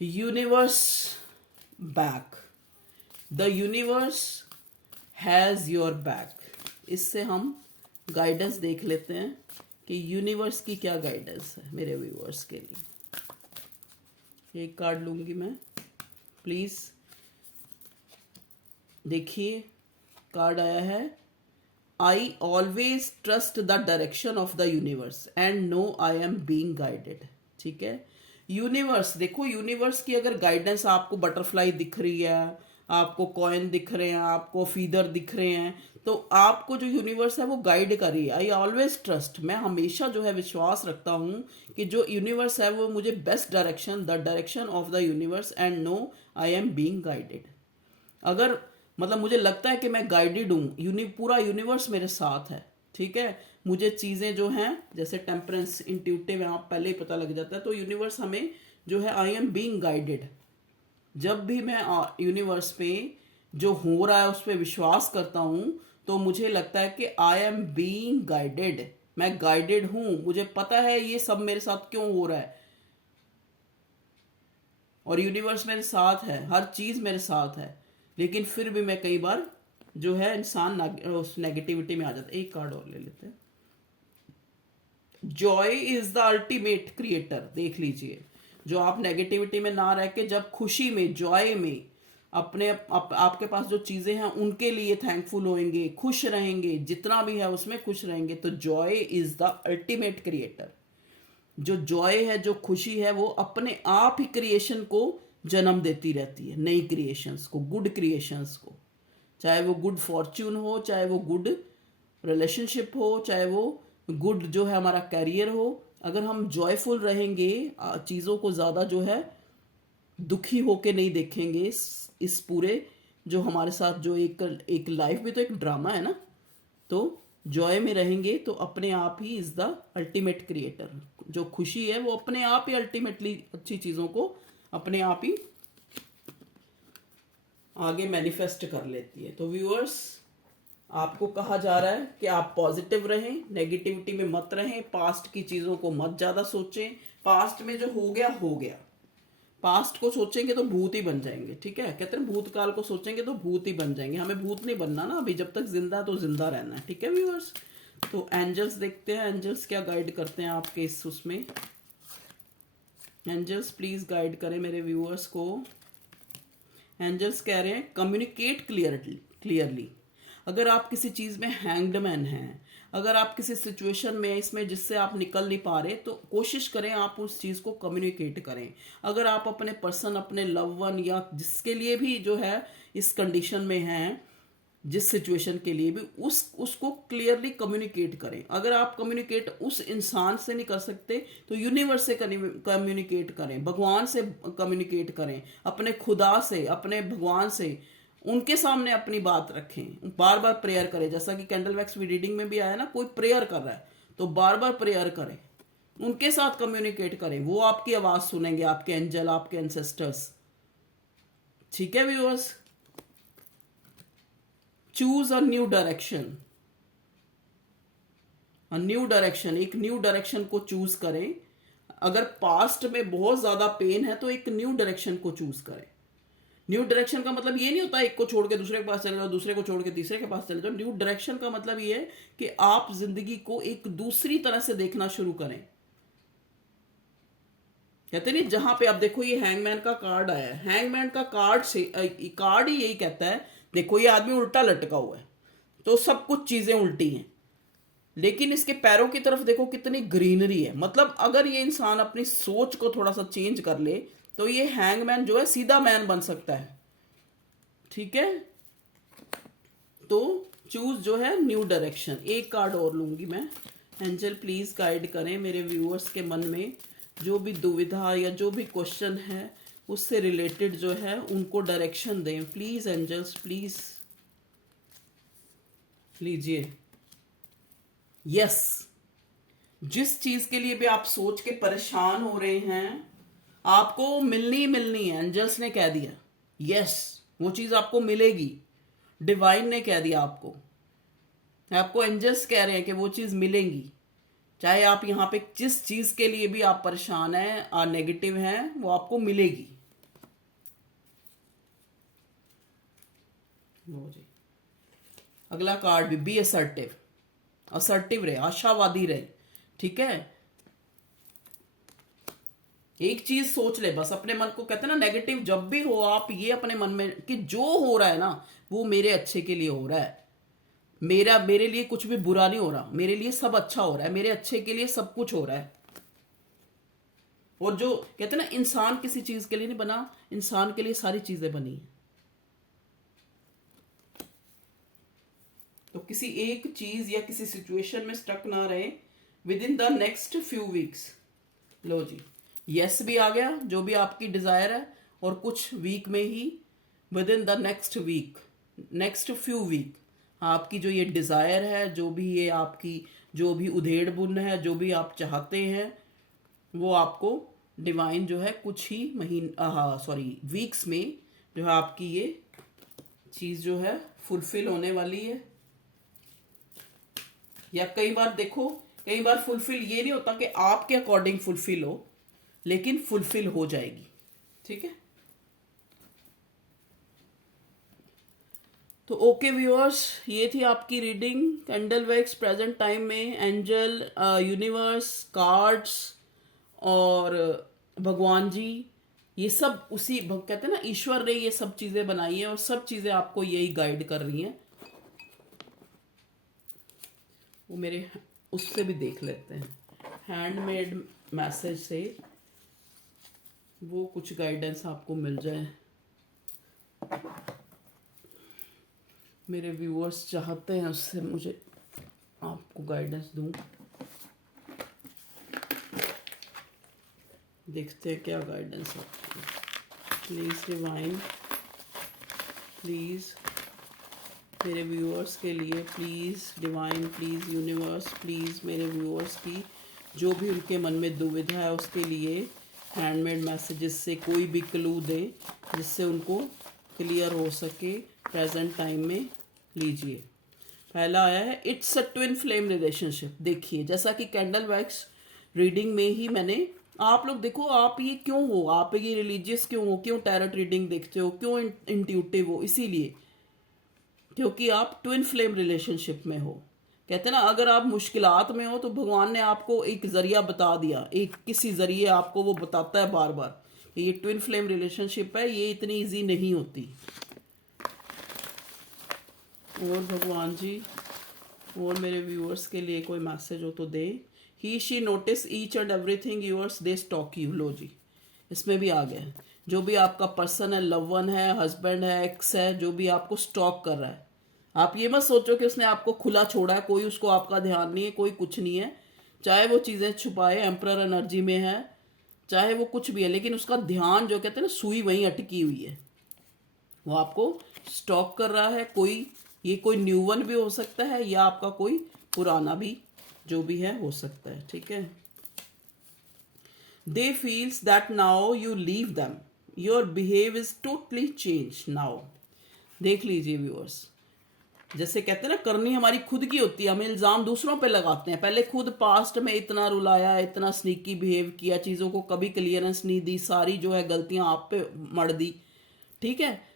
universe back, the universe has your back. इससे हम गाइडेंस देख लेते हैं कि यूनिवर्स की क्या गाइडेंस है मेरे व्यूअर्स के लिए। एक कार्ड लूँगी मैं, प्लीज़ देखिए। कार्ड आया है I always trust the direction of the universe and know I am being guided. ठीक है, यूनिवर्स, देखो यूनिवर्स की अगर गाइडेंस, आपको बटरफ्लाई दिख रही है, आपको कॉइन दिख रहे हैं, आपको फीदर दिख रहे हैं, तो आपको जो यूनिवर्स है वो गाइड कर रही है। आई ऑलवेज ट्रस्ट, मैं हमेशा जो है विश्वास रखता हूँ कि जो यूनिवर्स है वो मुझे best direction, the direction of the universe and know I am being guided. अगर मतलब मुझे लगता है कि मैं गाइडेड हूँ, पूरा यूनिवर्स मेरे साथ है। ठीक है, मुझे चीज़ें जो हैं जैसे टेम्परेंस, इंट्यूटिव है, आप पहले ही पता लग जाता है, तो यूनिवर्स हमें जो है आई एम बीइंग गाइडेड। जब भी मैं यूनिवर्स पे जो हो रहा है उस पर विश्वास करता हूँ तो मुझे लगता है कि आई एम बीइंग गाइडेड, मैं गाइडेड हूँ, मुझे पता है ये सब मेरे साथ क्यों हो रहा है, और यूनिवर्स मेरे साथ है, हर चीज़ मेरे साथ है। लेकिन फिर भी मैं कई बार जो है इंसान उस नेगेटिविटी में आ जाता है। एक कार्ड और ले लेते हैं। Joy is the ultimate creator. देख लीजिए, जो आप नेगेटिविटी में ना रह के जब खुशी में, जॉय में आपके पास जो चीजें हैं उनके लिए थैंकफुल होंगे, खुश रहेंगे, जितना भी है उसमें खुश रहेंगे, तो Joy is the ultimate creator. जो जॉय है, जो खुशी है, वो अपने आप ही क्रिएशन को जन्म देती रहती है, नई क्रिएशंस को, गुड क्रिएशंस को। चाहे वो गुड फॉर्च्यून हो, चाहे वो गुड रिलेशनशिप हो, चाहे वो गुड जो है हमारा कैरियर हो। अगर हम जॉयफुल रहेंगे, चीज़ों को ज़्यादा जो है दुखी होके नहीं देखेंगे, इस पूरे जो हमारे साथ जो एक लाइफ भी तो एक ड्रामा है ना, तो जॉय में रहेंगे तो अपने आप he is the ultimate creator. जो खुशी है वो अपने आप ही अल्टीमेटली अच्छी चीज़ों को अपने आप ही आगे मैनिफेस्ट कर लेती है। तो व्यूअर्स, आपको कहा जा रहा है कि आप पॉजिटिव रहें, नेगेटिविटी में मत रहें, पास्ट की चीज़ों को मत ज़्यादा सोचें। पास्ट में जो हो गया हो गया, पास्ट को सोचेंगे तो भूत ही बन जाएंगे। ठीक है, कहते हैं भूतकाल को सोचेंगे तो भूत ही बन जाएंगे। हमें भूत नहीं बनना ना, अभी जब तक जिंदा है तो जिंदा रहना है। ठीक है व्यूअर्स, तो एंजल्स देखते हैं, एंजल्स क्या गाइड करते हैं आपके इस उसमें। एंजल्स प्लीज गाइड करें मेरे व्यूअर्स को। एंजल्स कह रहे हैं कम्युनिकेट क्लियरली। अगर आप किसी चीज़ में हैंग्ड मैन हैं, अगर आप किसी सिचुएशन में इसमें जिससे आप निकल नहीं पा रहे, तो कोशिश करें आप उस चीज़ को कम्युनिकेट करें। अगर आप अपने पर्सन, अपने लव वन या जिसके लिए भी जो है इस कंडीशन में हैं, जिस सिचुएशन के लिए भी उसको क्लियरली कम्युनिकेट करें। अगर आप कम्युनिकेट उस इंसान से नहीं कर सकते तो यूनिवर्स से कम्युनिकेट करें, भगवान से कम्युनिकेट करें, अपने खुदा से, अपने भगवान से, उनके सामने अपनी बात रखें, बार बार प्रेयर करें। जैसा कि कैंडल वैक्स रीडिंग में भी आया ना, कोई प्रेयर कर रहा है तो बार बार प्रेयर करें, उनके साथ कम्युनिकेट करें, वो आपकी आवाज़ सुनेंगे, आपके एंजल, आपके एंसेस्टर्स। ठीक है viewers, choose a new direction, एक न्यू डायरेक्शन को चूज करें। अगर पास्ट में बहुत ज्यादा पेन है तो एक न्यू डायरेक्शन को चूज करें। न्यू डायरेक्शन का मतलब ये नहीं होता एक को छोड़ के दूसरे के पास चले जाओ, दूसरे को छोड़ के तीसरे के पास चले जाओ। न्यू डायरेक्शन का मतलब ये है कि आप जिंदगी को एक दूसरी तरह से देखना शुरू करें। कहते नहीं, जहां पे आप देखो ये हैंगमैन का कार्ड आया है, हैंगमैन का कार्ड ही यही कहता है, देखो ये आदमी उल्टा लटका हुआ है तो सब कुछ चीजें उल्टी हैं, लेकिन इसके पैरों की तरफ देखो कितनी ग्रीनरी है। मतलब अगर ये इंसान अपनी सोच को थोड़ा सा चेंज कर ले तो ये हैंगमैन जो है सीधा मैन बन सकता है। ठीक है, तो चूज जो है न्यू डायरेक्शन। एक कार्ड और लूंगी मैं। एंजल प्लीज गाइड करें मेरे व्यूअर्स के मन में जो भी दुविधा या जो भी क्वेश्चन है उससे रिलेटेड जो है उनको डायरेक्शन दें प्लीज। एंजल्स प्लीज लीजिए। यस, जिस चीज के लिए भी आप सोच के परेशान हो रहे हैं आपको मिलनी है, एंजल्स ने कह दिया। यस, वो चीज आपको मिलेगी, डिवाइन ने कह दिया आपको एंजल्स कह रहे हैं कि वो चीज मिलेगी। चाहे आप यहाँ पे जिस चीज के लिए भी आप परेशान हैं, नेगेटिव हैं, वो आपको मिलेगी। वो जी, अगला कार्ड भी बी असर्टिव रहे, आशावादी रहे। ठीक है, एक चीज सोच ले बस अपने मन को, कहते हैं ना नेगेटिव जब भी हो आप ये अपने मन में कि जो हो रहा है ना वो मेरे अच्छे के लिए हो रहा है। मेरे लिए कुछ भी बुरा नहीं हो रहा, मेरे लिए सब अच्छा हो रहा है, मेरे अच्छे के लिए सब कुछ हो रहा है। और जो कहते हैं ना, इंसान किसी चीज के लिए नहीं बना, इंसान के लिए सारी चीजें बनी हैं। तो किसी एक चीज या किसी सिचुएशन में स्टक ना रहे within the next few weeks. लो जी, यस भी आ गया, जो भी आपकी डिजायर है, और कुछ वीक में ही within the next week, next few week, आपकी जो ये डिजायर है, जो भी ये आपकी जो भी उधेड़ बुन है, जो भी आप चाहते हैं, वो आपको डिवाइन जो है कुछ ही वीक्स में जो है आपकी ये चीज जो है फुलफिल होने वाली है। या कई बार देखो, कई बार फुलफिल ये नहीं होता कि आपके अकॉर्डिंग फुलफिल हो, लेकिन फुलफिल हो जाएगी। ठीक है, तो ओके व्यूअर्स, ये थी आपकी reading candle wax present time में, एंजल, यूनिवर्स, कार्ड्स और भगवान जी, ये सब उसी कहते हैं ना, ईश्वर ने ये सब चीजें बनाई है और सब चीजें आपको यही गाइड कर रही हैं। वो मेरे उससे भी देख लेते हैं, हैंडमेड मैसेज से वो कुछ गाइडेंस आपको मिल जाए। मेरे व्यूअर्स चाहते हैं उससे मुझे आपको गाइडेंस दूं। देखते हैं क्या गाइडेंस है। प्लीज़ डिवाइन, प्लीज़ मेरे व्यूअर्स के लिए, please divine, please universe, please मेरे व्यूअर्स की जो भी उनके मन में दुविधा है उसके लिए हैंडमेड मैसेजेस से कोई भी क्लू दे जिससे उनको क्लियर हो सके प्रेजेंट टाइम में। लीजिए, पहला आया है it's a twin flame relationship. देखिए, जैसा कि कैंडल वैक्स रीडिंग में ही मैंने, आप लोग देखो, आप ये क्यों हो, आप ये रिलीजियस क्यों हो, क्यों टैरोट रीडिंग देखते हो, क्यों इंट्यूटिव हो, इसीलिए क्योंकि आप ट्विन फ्लेम रिलेशनशिप में हो। कहते हैं ना, अगर आप मुश्किलात में हो तो भगवान ने आपको एक जरिया बता दिया, एक किसी जरिए आपको वो बताता है बार बार कि ये ट्विन फ्लेम रिलेशनशिप है, ये इतनी इजी नहीं होती। और भगवान जी और मेरे व्यूअर्स के लिए कोई मैसेज हो तो दे। He she notice each and everything yours they stalk you. लो जी, इसमें भी आ गया, जो भी आपका पर्सन है, लव वन है, हस्बैंड है, एक्स है, जो भी आपको स्टॉक कर रहा है, आप ये मत सोचो कि उसने आपको खुला छोड़ा है, कोई उसको आपका ध्यान नहीं है, कोई कुछ नहीं है। चाहे वो चीज़ें छुपाए, एम्परर एनर्जी में है, चाहे वो कुछ भी है, लेकिन उसका ध्यान जो कहते हैं ना, सुई वहीं अटकी हुई है, वो आपको स्टॉक कर रहा है। कोई ये कोई न्यू वन भी हो सकता है या आपका कोई पुराना भी जो भी है हो सकता है। ठीक है, they feels that now you leave them, your behave is totally change now. देख लीजिए व्यूअर्स, जैसे कहते हैं ना, करनी हमारी खुद की होती है, हम इल्ज़ाम दूसरों पे लगाते हैं। पहले खुद पास्ट में इतना रुलाया, इतना स्नीकी बिहेव किया, चीज़ों को कभी क्लियरेंस नहीं दी, सारी जो है गलतियां आप पे मढ़ दी। ठीक है,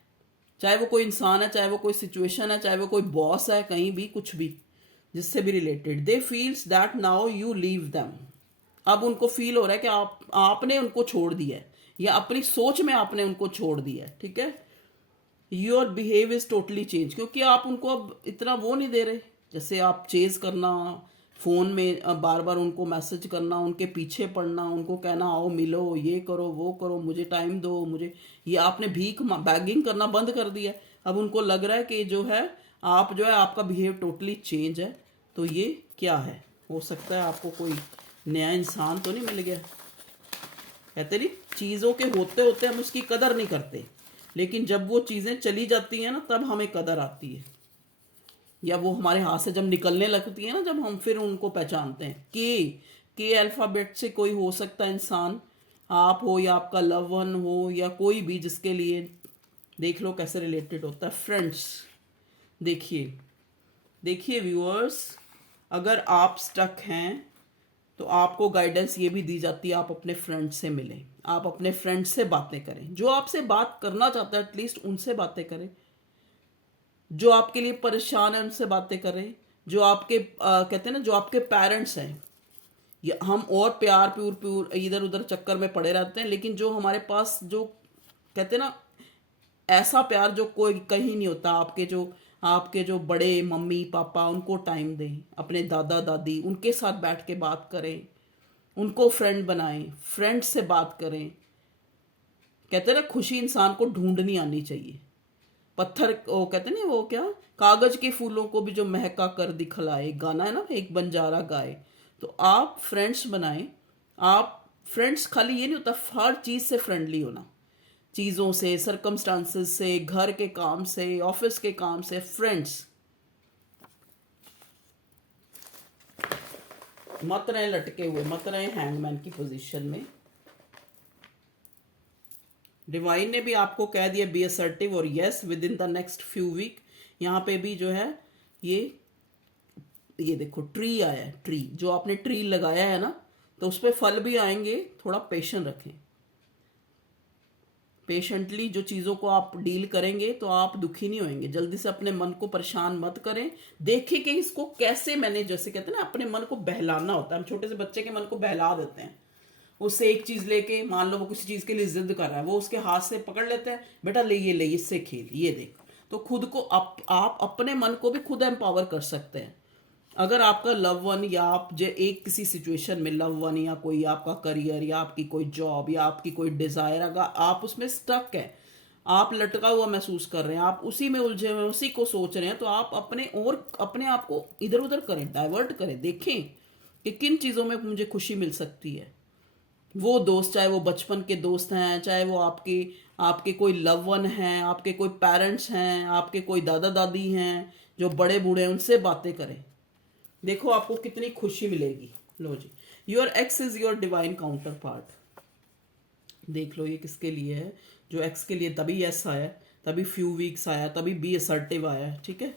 चाहे वो कोई इंसान है, चाहे वो कोई सिचुएशन है, चाहे वो कोई बॉस है, कहीं भी कुछ भी जिससे भी related. They feels that now you leave them, अब उनको फील हो रहा है कि आपने उनको छोड़ दिया है, या अपनी सोच में आपने उनको छोड़ दिया है। ठीक है, your behave is totally change, क्योंकि आप उनको अब इतना वो नहीं दे रहे। जैसे आप चेज करना, फ़ोन में बार बार उनको मैसेज करना, उनके पीछे पड़ना, उनको कहना आओ मिलो, ये करो वो करो, मुझे टाइम दो, मुझे, ये आपने भीख बैगिंग करना बंद कर दिया। अब उनको लग रहा है कि जो है आप जो है आपका बिहेव टोटली चेंज है। तो ये क्या है, हो सकता है आपको कोई नया इंसान तो नहीं मिल गया। कहते नहीं, चीज़ों के होते होते हम उसकी कदर नहीं करते, लेकिन जब वो चीज़ें चली जाती हैं ना, तब हमें कदर आती है, या वो हमारे हाथ से जब निकलने लगती है ना, जब हम फिर उनको पहचानते हैं। के अल्फ़ाबेट से कोई हो सकता है इंसान, आप हो या आपका लव वन हो या कोई भी, जिसके लिए देख लो कैसे रिलेटेड होता है। फ्रेंड्स, देखिए देखिए व्यूअर्स, अगर आप स्टक हैं तो आपको गाइडेंस ये भी दी जाती है, आप अपने फ्रेंड से मिलें, आप अपने फ्रेंड से बातें करें, जो आपसे बात करना चाहता है एटलीस्ट उनसे बातें करें, जो आपके लिए परेशान है उनसे बातें करें, जो आपके कहते हैं ना, जो आपके पेरेंट्स हैं। हम और प्यार प्यूर प्यूर इधर उधर चक्कर में पड़े रहते हैं, लेकिन जो हमारे पास जो कहते हैं ना, ऐसा प्यार जो कोई कहीं नहीं होता, आपके जो आपके जो बड़े मम्मी पापा उनको टाइम दें, अपने दादा दादी उनके साथ बैठ के बात करें, उनको फ्रेंड बनाएं, फ्रेंड से बात करें। कहते हैं ना, खुशी इंसान को ढूंढनी आनी चाहिए। पत्थर, वो कहते नहीं, वो क्या, कागज के फूलों को भी जो महका कर दिखलाए, गाना है ना, एक बंजारा गाए। तो आप फ्रेंड्स बनाएं। आप फ्रेंड्स, खाली ये नहीं होता हर चीज से फ्रेंडली होना, चीजों से, सरकमस्टांसेस से, घर के काम से, ऑफिस के काम से, फ्रेंड्स। मत रहे लटके हुए, मत रहे हैंगमैन की पोजीशन में। डिवाइन ने भी आपको कह दिया बी असर्टिव और yes within the next few week. यहाँ पे भी जो है ये देखो ट्री आया है, ट्री जो आपने ट्री लगाया है ना, तो उस पर फल भी आएंगे। थोड़ा पेशेंस रखें, पेशेंटली जो चीज़ों को आप डील करेंगे तो आप दुखी नहीं होंगे। जल्दी से अपने मन को परेशान मत करें, देखिए कि इसको कैसे मैंने, जैसे कहते हैं ना, अपने मन को बहलाना होता है। हम छोटे से बच्चे के मन को बहला देते हैं। उससे एक चीज़ लेके, मान लो वो किसी चीज़ के लिए जिद कर रहा है, वो उसके हाथ से पकड़ लेते हैं, बेटा ले ये, ले इससे खेल, ये देख। तो खुद को आप अपने मन को भी खुद एम्पावर कर सकते हैं। अगर आपका लव वन, या आप जो एक किसी सिचुएशन में लव वन, या कोई आपका करियर, या आपकी कोई जॉब, या आपकी कोई डिज़ायर, अगर आप उसमें स्टक है, आप लटका हुआ महसूस कर रहे हैं, आप उसी में उलझे हुए, उसी को सोच रहे हैं, तो आप अपने आप को इधर उधर करें, डाइवर्ट करें। देखें कि किन चीज़ों में मुझे खुशी मिल सकती है। वो दोस्त, चाहे वो बचपन के दोस्त हैं, चाहे वो आपके आपके कोई लव वन हैं, आपके कोई पेरेंट्स हैं, आपके कोई दादा दादी हैं जो बड़े बूढ़े हैं, उनसे बातें करें। देखो आपको कितनी खुशी मिलेगी। लो जी, your ex is your divine counter part. देख लो ये किसके लिए है, जो एक्स के लिए तभी यस आया, तभी फ्यू वीक्स आया, तभी बी असर्टिव आया है। ठीक है,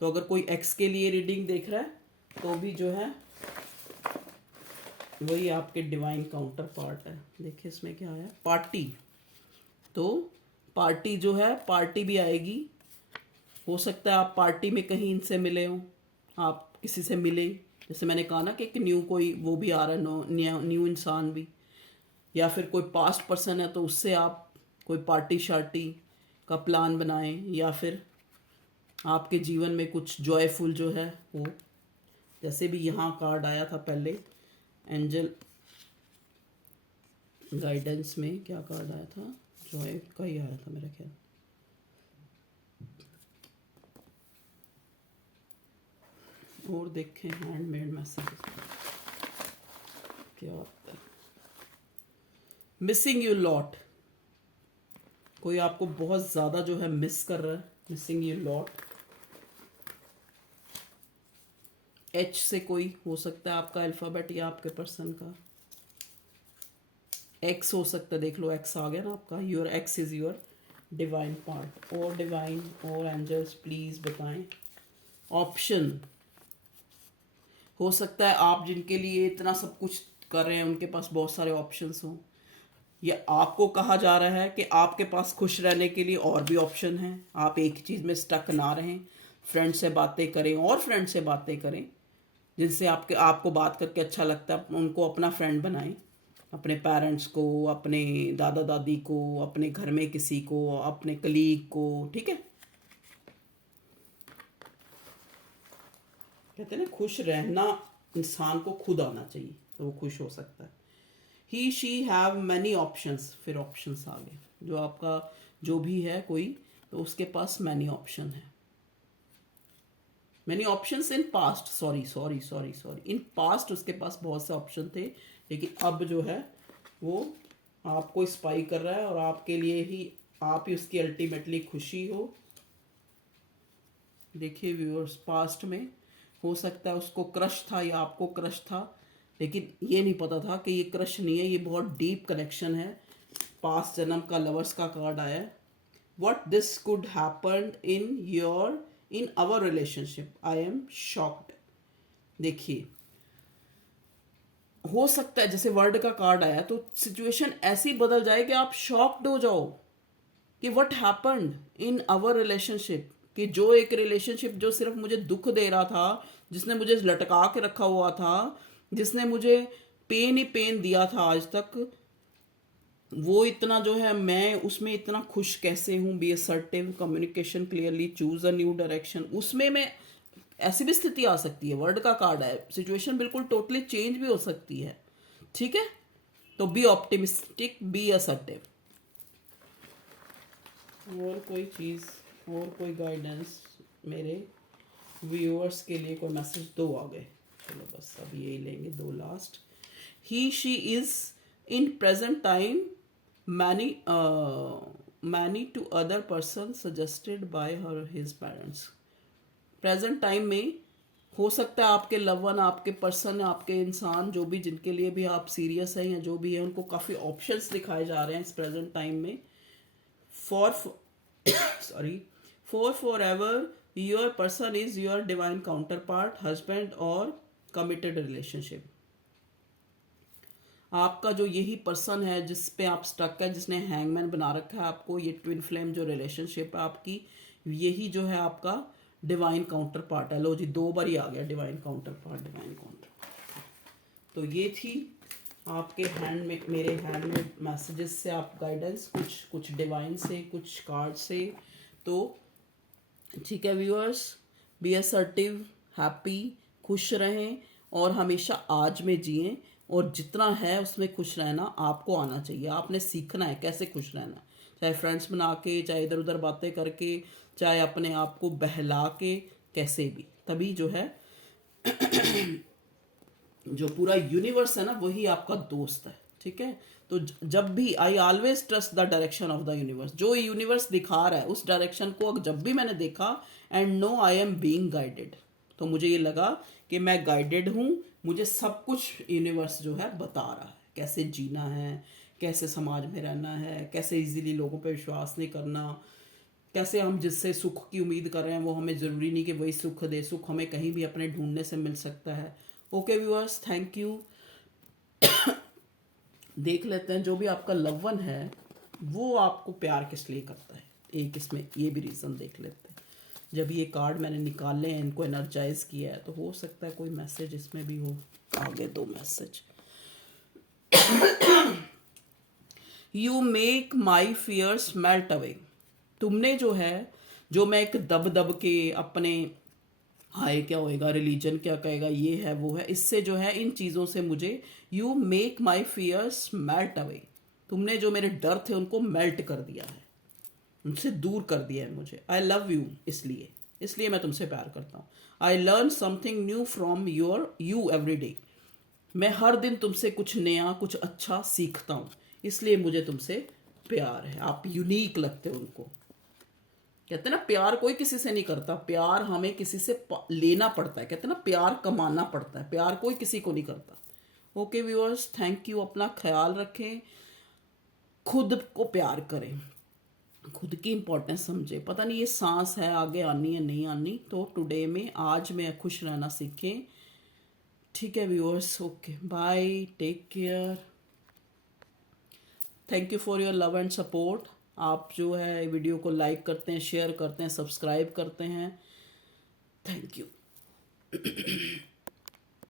तो अगर कोई एक्स के लिए रीडिंग देख रहा है तो भी जो है वही आपके डिवाइन काउंटर पार्ट है। देखिए इसमें क्या है, पार्टी। तो पार्टी जो है, पार्टी भी आएगी। हो सकता है आप पार्टी में कहीं इनसे मिले हो, आप किसी से मिले, जैसे मैंने कहा ना कि एक न्यू कोई वो भी आ रहा है, न्यू इंसान भी, या फिर कोई पास्ट पर्सन है तो उससे आप कोई पार्टी शार्टी का प्लान बनाएं, या फिर आपके जीवन में कुछ जॉयफुल जो है वो, जैसे भी यहाँ कार्ड आया था पहले, एंजल गाइडेंस में क्या कार्ड आया था, जॉय का ही आया था मेरा ख्याल। और देखें हैंडमेड मैसेज क्या होता है। मिसिंग यू लॉट, कोई आपको बहुत ज़्यादा जो है मिस कर रहा है, मिसिंग यू लॉट। एच से कोई हो सकता है आपका अल्फ़ाबेट, या आपके पर्सन का एक्स हो सकता है। देख लो एक्स आ गया ना आपका, your x is your divine part. और डिवाइन और एंजल्स प्लीज़ बताएं ऑप्शन। हो सकता है आप जिनके लिए इतना सब कुछ कर रहे हैं उनके पास बहुत सारे ऑप्शंस हों, या आपको कहा जा रहा है कि आपके पास खुश रहने के लिए और भी ऑप्शन हैं, आप एक ही चीज़ में स्टक ना रहें। फ्रेंड से बातें करें, और फ्रेंड से बातें करें जिनसे आपको बात करके अच्छा लगता है, उनको अपना फ्रेंड बनाएं। अपने पेरेंट्स को, अपने दादा दादी को, अपने घर में किसी को, अपने कलीग को। ठीक है, कहते हैं ना, खुश रहना इंसान को खुद आना चाहिए तो वो खुश हो सकता है। ही शी हैव मैनी ऑप्शंस, फिर ऑप्शंस आ गए, जो आपका जो भी है कोई, तो उसके पास मैनी ऑप्शन है। Many options in past, sorry in past उसके पास बहुत से ऑप्शन थे, लेकिन अब जो है वो आपको स्पाई कर रहा है, और आपके लिए ही, आप ही उसकी अल्टीमेटली खुशी हो। देखिए व्यूअर्स, पास्ट में हो सकता है उसको क्रश था या आपको क्रश था, लेकिन ये नहीं पता था कि ये क्रश नहीं है, ये बहुत डीप कनेक्शन है। पास्ट जन्म का लवर्स का कार्ड आया है। What this could happen in our relationship, I am shocked. देखिए हो सकता है जैसे वर्ड का कार्ड आया तो सिचुएशन ऐसी बदल जाए कि आप शॉक्ड हो जाओ कि what happened in our relationship, कि जो एक रिलेशनशिप जो सिर्फ मुझे दुख दे रहा था, जिसने मुझे लटका के रखा हुआ था, जिसने मुझे पेन ही पेन दिया था आज तक, वो इतना जो है, मैं उसमें इतना खुश कैसे हूँ, be assertive, communication clearly, choose a new direction, उसमें मैं ऐसी भी स्थिति आ सकती है, वर्ड का कार्ड है, सिचुएशन बिल्कुल टोटली चेंज भी हो सकती है, ठीक है। तो बी ऑप्टिमिस्टिक, बी असर्टिव। और कोई चीज़, और कोई गाइडेंस मेरे व्यूअर्स के लिए, कोई मैसेज, दो आ गए, चलो बस अब यही लेंगे, दो last. He she is in present time many many to other person suggested by her his parents. Present time में हो सकता है आपके लव वन, आपके पर्सन, आपके इंसान, जो भी, जिनके लिए भी आप सीरियस हैं या जो भी है, उनको काफ़ी ऑप्शंस दिखाए जा रहे हैं इस प्रेजेंट टाइम में। For sorry, for ever your person is your divine counter part, husband और कमिटेड रिलेशनशिप। आपका जो यही पर्सन है जिस पे आप स्टक है, जिसने हैंगमैन बना रखा है आपको, ये ट्विन फ्लेम जो रिलेशनशिप है आपकी, यही जो है आपका डिवाइन काउंटर पार्ट है। लो जी, दो बार ही आ गया divine counter part, divine counter part. तो ये थी आपके हैंड में, मेरे हैंड में मैसेजेस से आप गाइडेंस, कुछ डिवाइन से, कुछ कार्ड से। तो ठीक है व्यूअर्स, बी असर्टिव, हैप्पी, खुश रहें और हमेशा आज में जिएं, और जितना है उसमें खुश रहना आपको आना चाहिए। आपने सीखना है कैसे खुश रहना, चाहे फ्रेंड्स बना के, चाहे इधर उधर बातें करके, चाहे अपने आप को बहला के, कैसे भी, तभी जो है जो पूरा यूनिवर्स है ना, वही आपका दोस्त है, ठीक है। तो जब भी, आई always trust the direction of the universe, जो यूनिवर्स दिखा रहा है उस डायरेक्शन को जब भी मैंने देखा, and know I am being guided, तो मुझे ये लगा कि मैं गाइडेड हूँ, मुझे सब कुछ यूनिवर्स जो है बता रहा है, कैसे जीना है, कैसे समाज में रहना है, कैसे इजीली लोगों पे विश्वास नहीं करना, कैसे हम जिससे सुख की उम्मीद कर रहे हैं वो हमें ज़रूरी नहीं कि वही सुख दे, सुख हमें कहीं भी अपने ढूंढने से मिल सकता है। Okay viewers, thank you. देख लेते हैं जो भी आपका लव वन है वो आपको प्यार किस लिए करता है, एक इसमें ये भी रीज़न देख लेते हैं। जब ये कार्ड मैंने निकाले हैं, इनको एनर्जाइज किया है, तो हो सकता है कोई मैसेज इसमें भी हो। आगे दो message. You make my fears melt away. तुमने जो है, जो मैं एक दब दब के अपने, हाय क्या होएगा, रिलीजन क्या कहेगा, ये है वो है, इससे जो है, इन चीज़ों से मुझे, you make my fears melt away, तुमने जो मेरे डर थे उनको मेल्ट कर दिया है, उनसे दूर कर दिया है मुझे। आई लव यू, इसलिए इसलिए मैं तुमसे प्यार करता हूँ। I learn something new from you every day, मैं हर दिन तुमसे कुछ नया, कुछ अच्छा सीखता हूँ, इसलिए मुझे तुमसे प्यार है। आप यूनिक लगते हो उनको। कहते हैं ना, प्यार कोई किसी से नहीं करता, प्यार हमें किसी से लेना पड़ता है। कहते हैं ना, प्यार कमाना पड़ता है, प्यार कोई किसी को नहीं करता। Okay viewers, thank you. अपना ख्याल रखें, खुद को प्यार करें, खुद की इंपॉर्टेंस समझे। पता नहीं ये सांस है आगे आनी है नहीं आनी, तो टुडे में, आज में खुश रहना सीखें। ठीक है viewers, okay bye, take care, thank you for your love and support. आप जो है वीडियो को लाइक करते हैं, शेयर करते हैं, सब्सक्राइब करते हैं, थैंक यू।